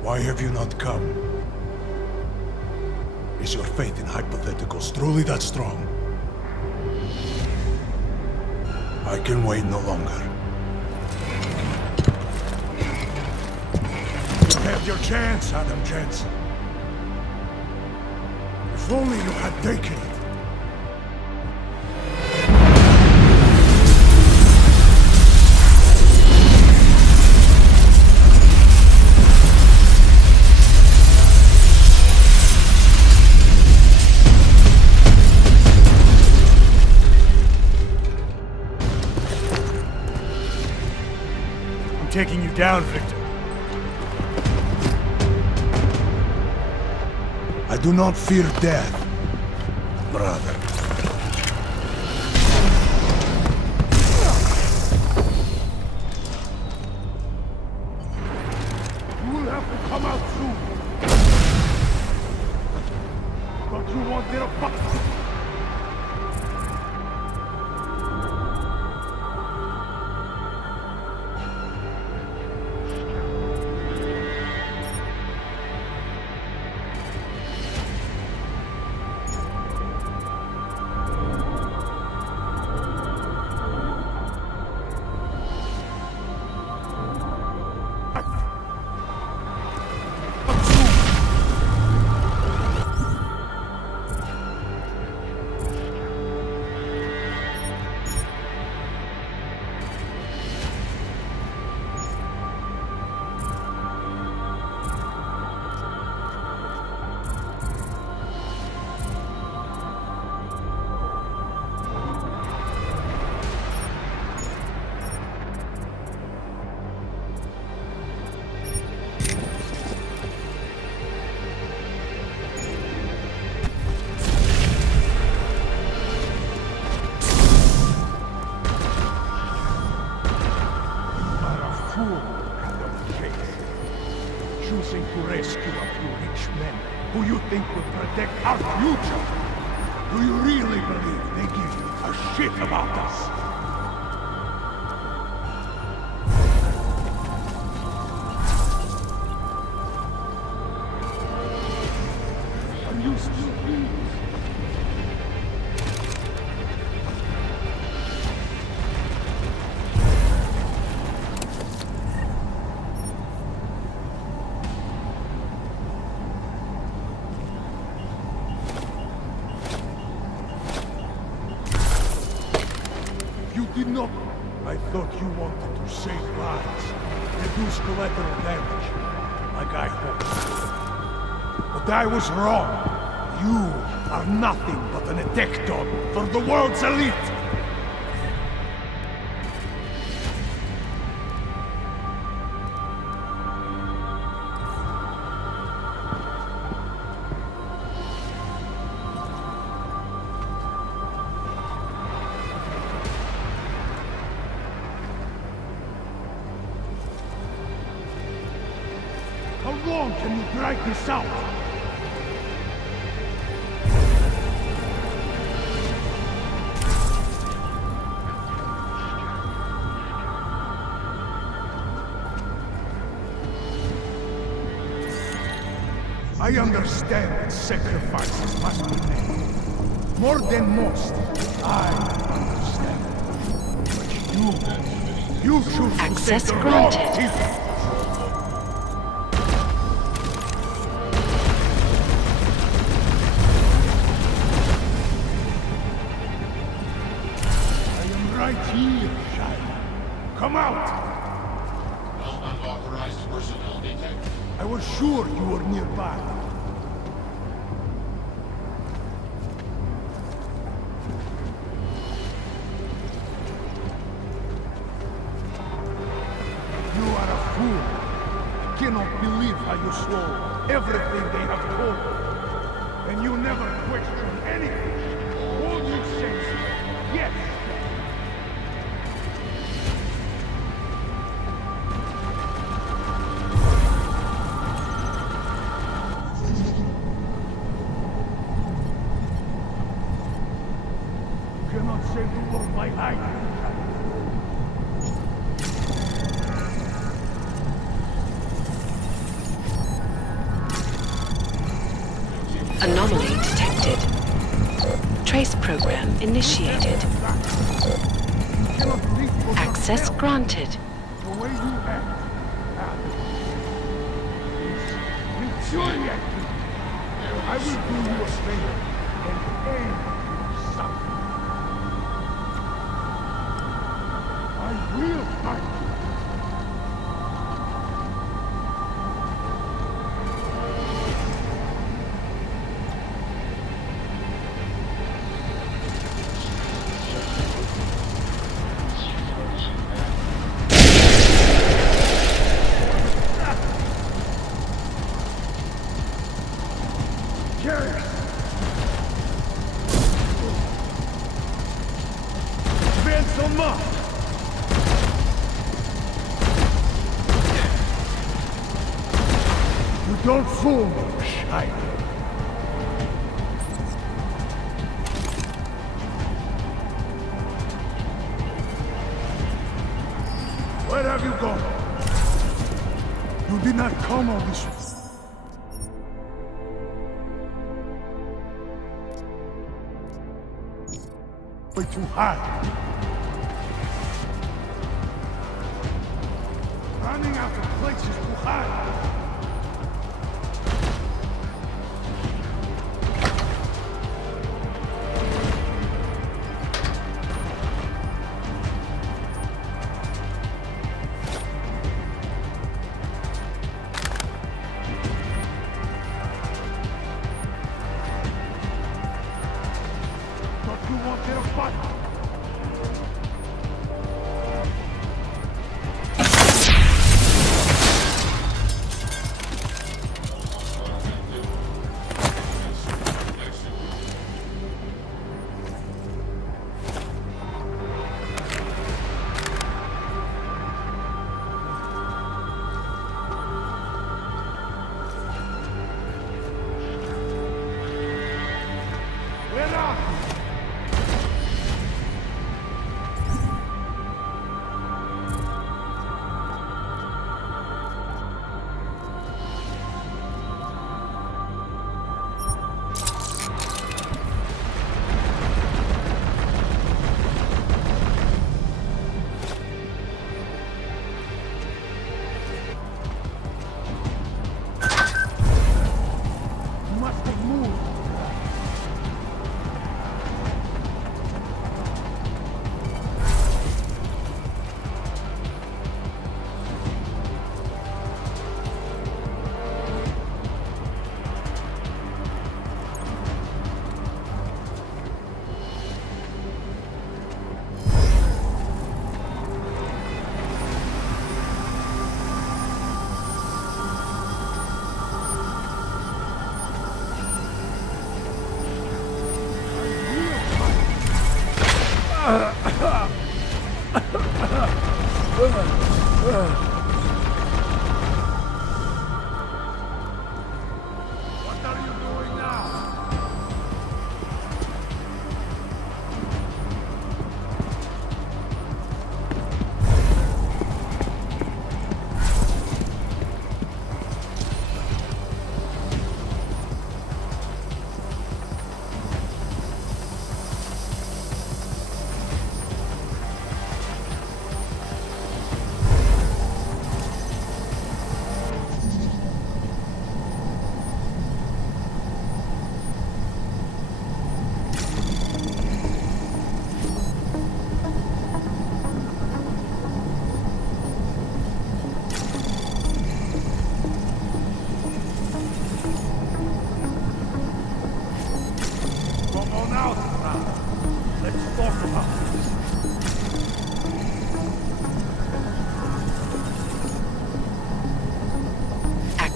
Why have you not come? Is your faith in hypotheticals truly that strong? I can wait no longer. You had your chance, Adam Jensen. If only you had taken it. Taking you down, Victor. I do not fear death, brother. You will have to come out soon. Don't you want me to fuck? choosing to rescue a few rich men who you think will protect our future? Do you really believe they give a shit about us? Are you still here? You did not. I thought you wanted to save lives, reduce collateral damage, like I hoped. But I was wrong. You are nothing but an attack dog for the world's elite. How long can you drag this out? I understand that sacrifices must be made. More than most, I understand. But you choose Access to save the granted. wrong people. Right here, Shire. Come out! Unauthorized personnel detected. I was sure you were nearby. You are a fool. Cannot believe how you swallowed everything they have told you. And you never questioned anything. All you said is, yes. Cannot save the world by lying. Anomaly detected. Trace program initiated. Access granted. The way you act, infuriating. I will do you a favor and end something. I will fight you. Don't fool me, Shire. Where have you gone? You did not come all this way to hide. Running out of places to hide.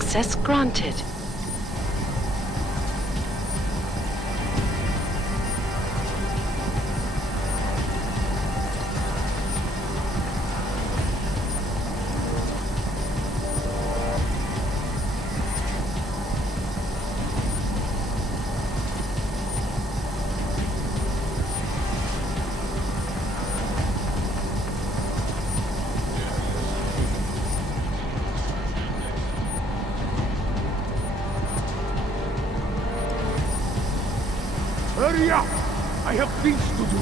Access granted. Hurry up! I have things to do!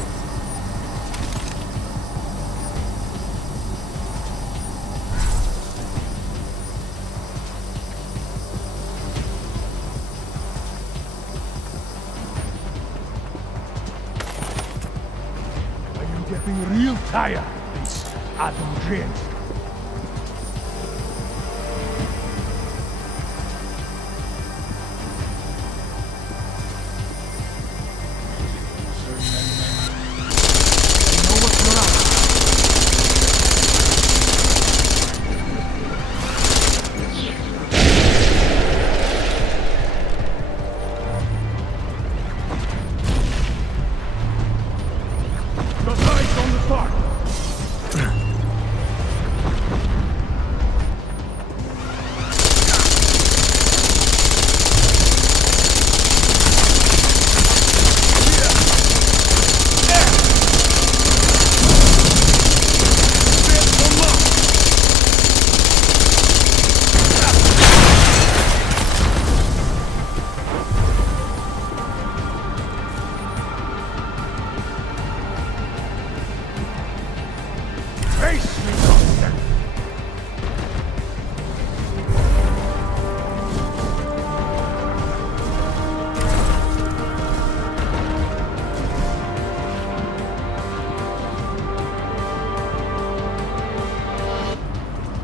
I am getting real tired of this Adam James.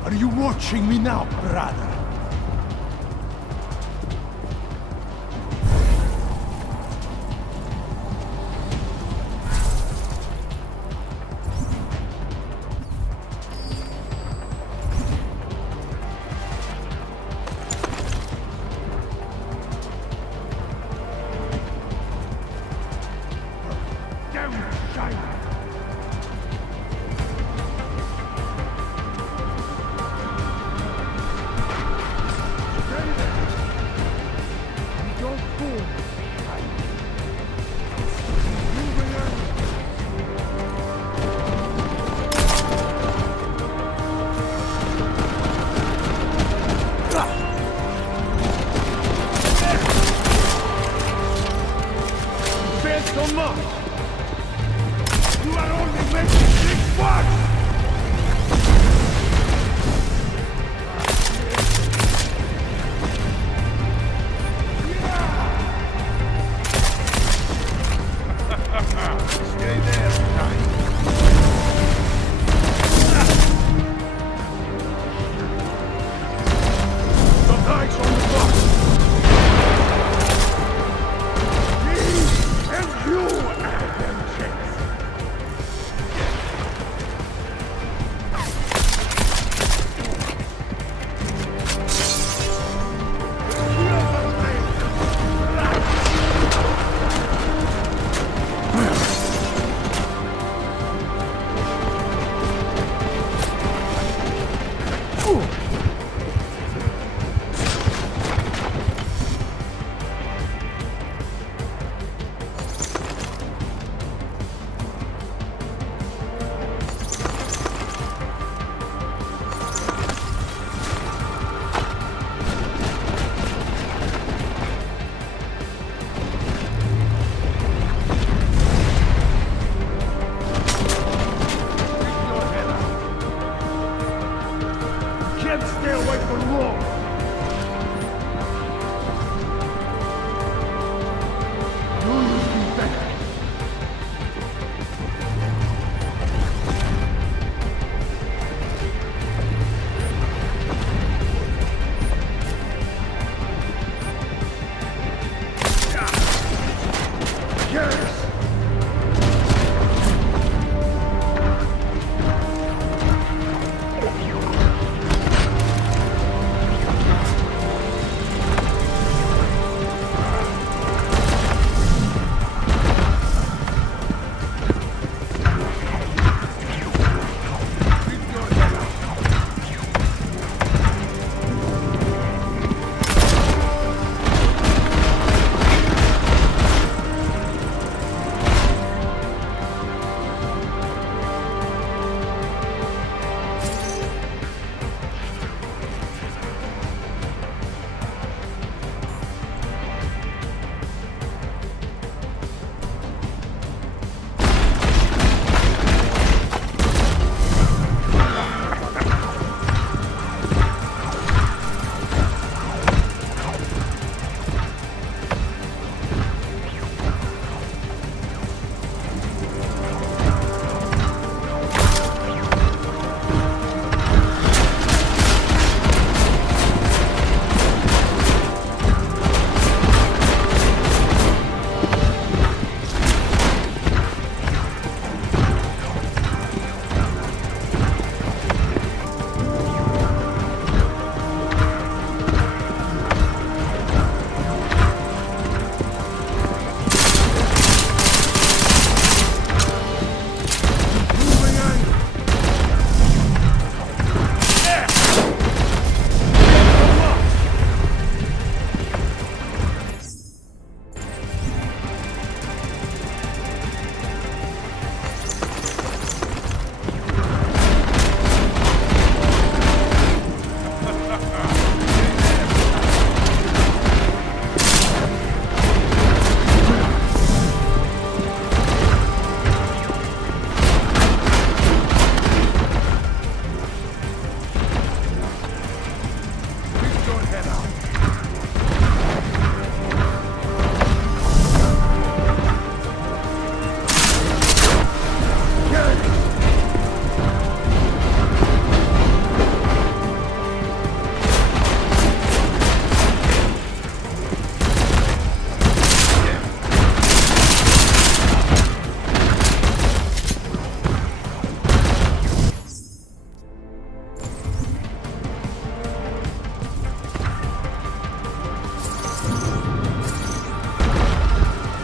Are you watching me now, brother?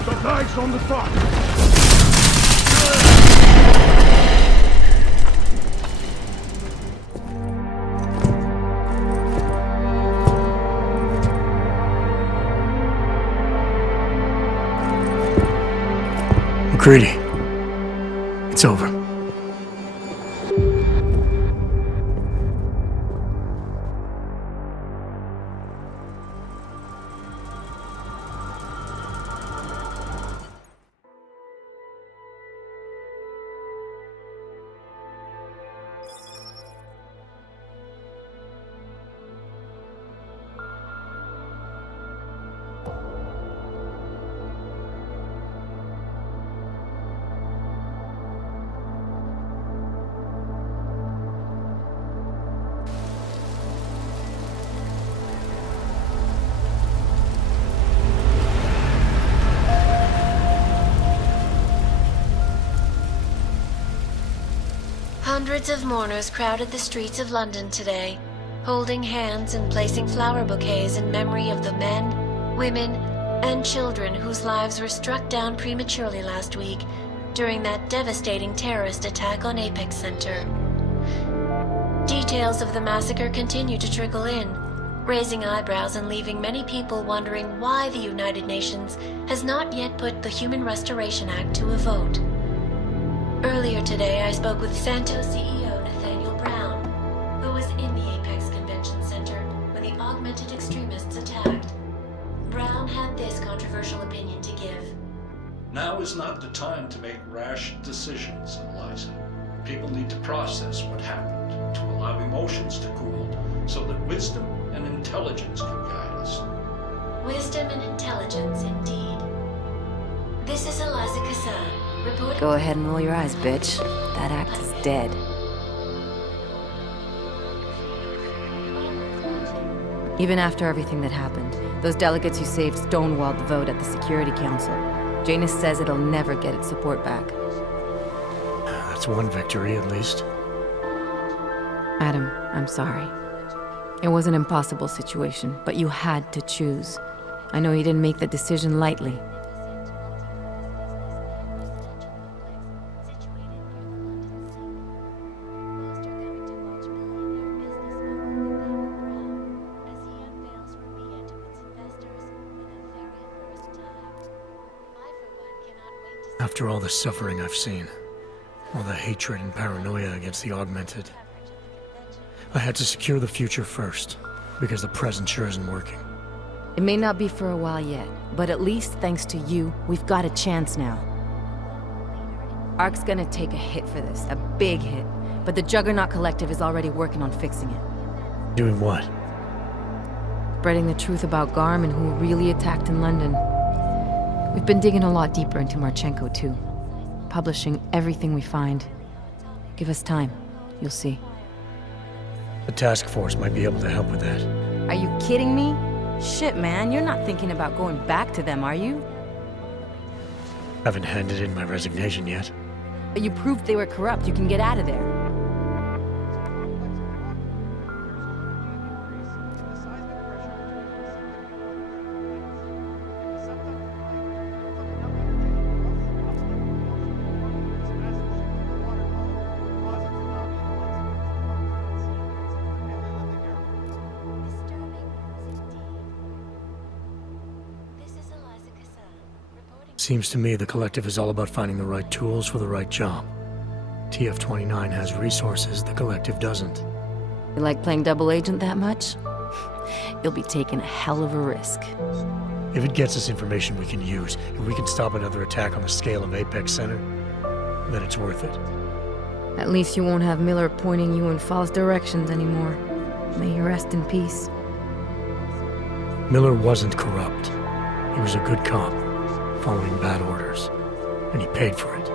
Supplies on the top! McCready. It's over. Hundreds of mourners crowded the streets of London today, holding hands and placing flower bouquets in memory of the men, women, and children whose lives were struck down prematurely last week during that devastating terrorist attack on Apex Center. Details of the massacre continue to trickle in, raising eyebrows and leaving many people wondering why the United Nations has not yet put the Human Restoration Act to a vote. Earlier today, I spoke with Santos CEO Nathaniel Brown, who was in the Apex Convention Center when the augmented extremists attacked. Brown had this controversial opinion to give. Now is not the time to make rash decisions, Eliza. People need to process what happened, to allow emotions to cool, so that wisdom and intelligence can guide us. Wisdom and intelligence, indeed. This is Eliza Cassan. Go ahead and roll your eyes, bitch. That act is dead. Even after everything that happened, those delegates you saved stonewalled the vote at the Security Council. Janus says it'll never get its support back. That's one victory, at least. Adam, I'm sorry. It was an impossible situation, but you had to choose. I know you didn't make the decision lightly. After all the suffering I've seen, all the hatred and paranoia against the Augmented, I had to secure the future first, because the present sure isn't working. It may not be for a while yet, but at least thanks to you, we've got a chance now. ARC's gonna take a hit for this, a big hit, but the Juggernaut Collective is already working on fixing it. Doing what? Spreading the truth about Garm and who really attacked in London. We've been digging a lot deeper into Marchenko, too. Publishing everything we find. Give us time. You'll see. The task force might be able to help with that. Are you kidding me? Shit, man. You're not thinking about going back to them, are you? Haven't handed in my resignation yet. But you proved they were corrupt. You can get out of there. Seems to me the Collective is all about finding the right tools for the right job. TF-29 has resources the Collective doesn't. You like playing double agent that much? You'll be taking a hell of a risk. If it gets us information we can use, if we can stop another attack on the scale of Apex Center, then it's worth it. At least you won't have Miller pointing you in false directions anymore. May you rest in peace. Miller wasn't corrupt. He was a good cop, following bad orders. And he paid for it.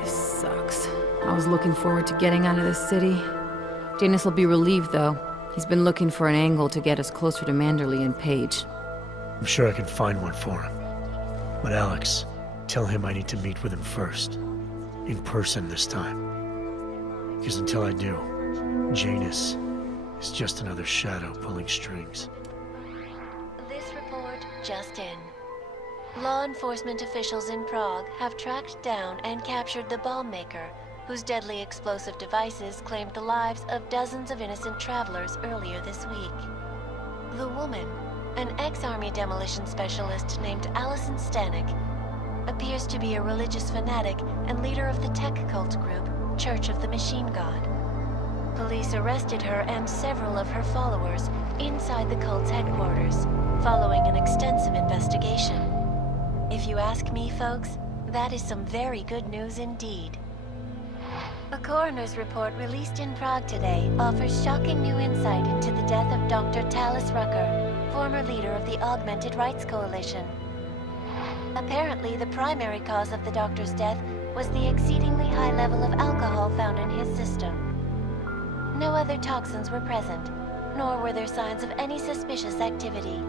This sucks. I was looking forward to getting out of this city. Janus will be relieved, though. He's been looking for an angle to get us closer to Manderley and Page. I'm sure I can find one for him. But Alex, tell him I need to meet with him first. In person this time. Because until I do, Janus is just another shadow pulling strings. This report just in. Law enforcement officials in Prague have tracked down and captured the bomb maker, whose deadly explosive devices claimed the lives of dozens of innocent travelers earlier this week. The woman, an ex-army demolition specialist named Alison Stanek, appears to be a religious fanatic and leader of the tech cult group, Church of the Machine God. Police arrested her and several of her followers inside the cult's headquarters, following an extensive investigation. If you ask me, folks, that is some very good news indeed. A coroner's report released in Prague today offers shocking new insight into the death of Dr. Talis Rucker, former leader of the Augmented Rights Coalition. Apparently, the primary cause of the doctor's death was the exceedingly high level of alcohol found in his system. No other toxins were present, nor were there signs of any suspicious activity.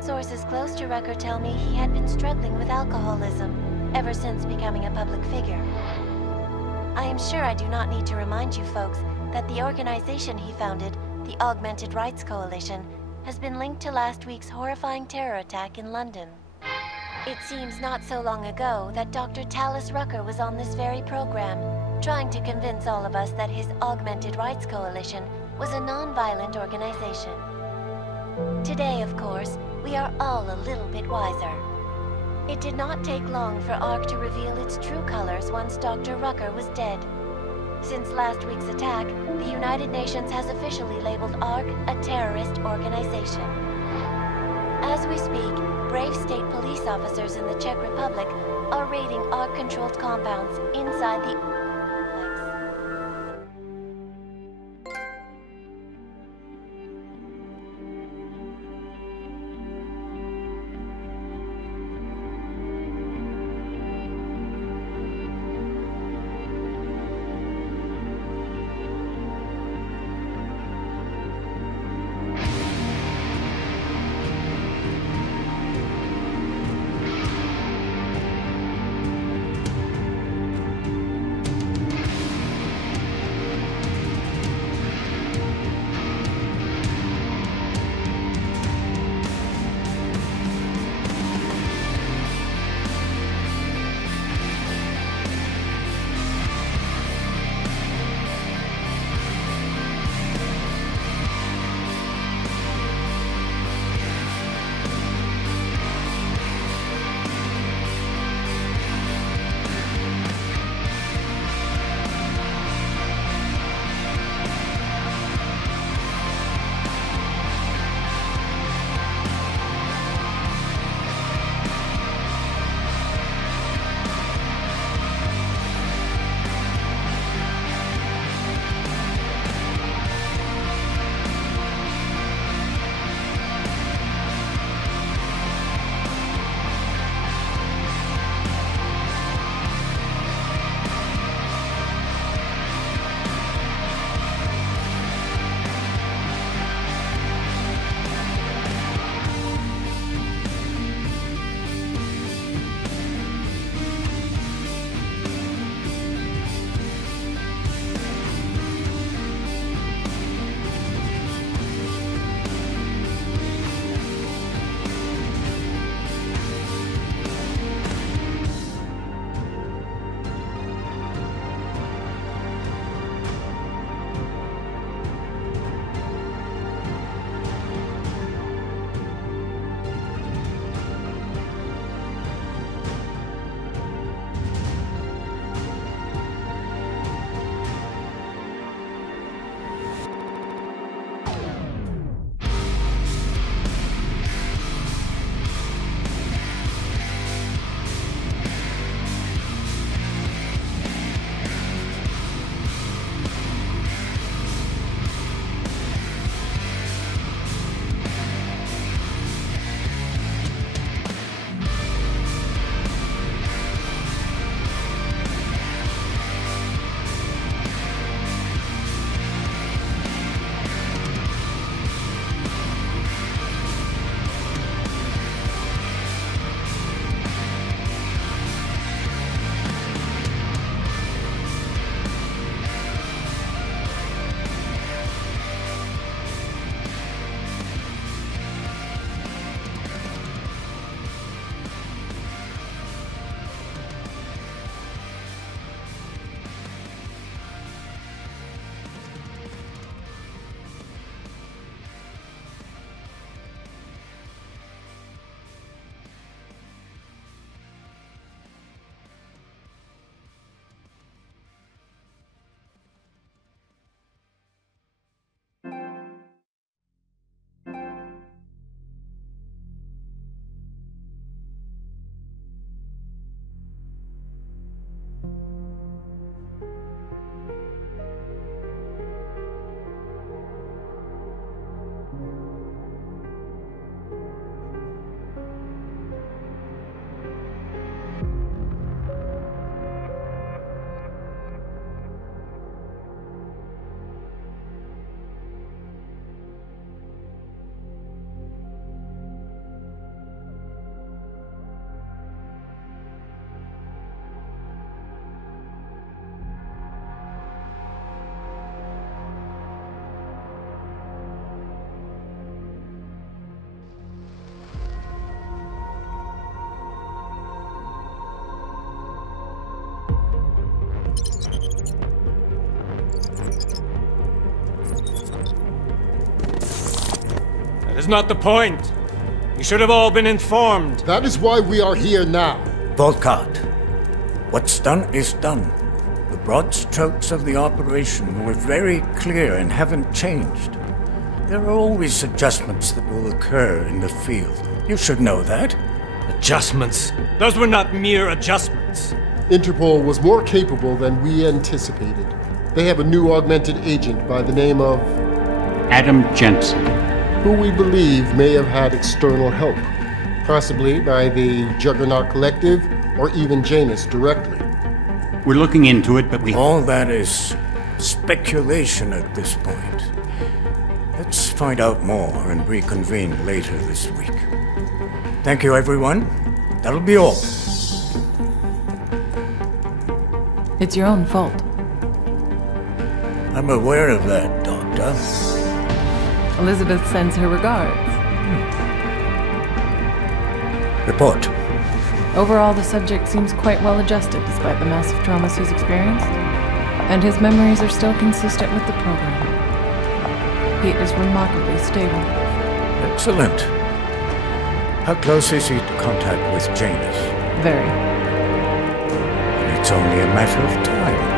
Sources close to Rucker tell me he had been struggling with alcoholism ever since becoming a public figure. I am sure I do not need to remind you folks that the organization he founded, the Augmented Rights Coalition, has been linked to last week's horrifying terror attack in London. It seems not so long ago that Dr. Talis Rucker was on this very program, trying to convince all of us that his Augmented Rights Coalition was a non-violent organization. Today, of course, we are all a little bit wiser. It did not take long for ARC to reveal its true colors once Dr. Rucker was dead. Since last week's attack, the United Nations has officially labeled ARC a terrorist organization. As we speak, brave state police officers in the Czech Republic are raiding ARC-controlled compounds inside the That's not the point. You should have all been informed. That is why we are here now. Volkart, what's done is done. The broad strokes of the operation were very clear and haven't changed. There are always adjustments that will occur in the field. You should know that. Adjustments? Those were not mere adjustments. Interpol was more capable than we anticipated. They have a new augmented agent by the name of... Adam Jensen. Who we believe may have had external help. Possibly by the Juggernaut Collective or even Janus directly. We're looking into it, but we... All that is speculation at this point. Let's find out more and reconvene later this week. Thank you, everyone. That'll be all. It's your own fault. I'm aware of that, Doctor. Elizabeth sends her regards. Report. Overall, the subject seems quite well adjusted despite the massive traumas he's experienced, and his memories are still consistent with the program. He is remarkably stable. Excellent. How close is he to contact with Janus? Very. And it's only a matter of time.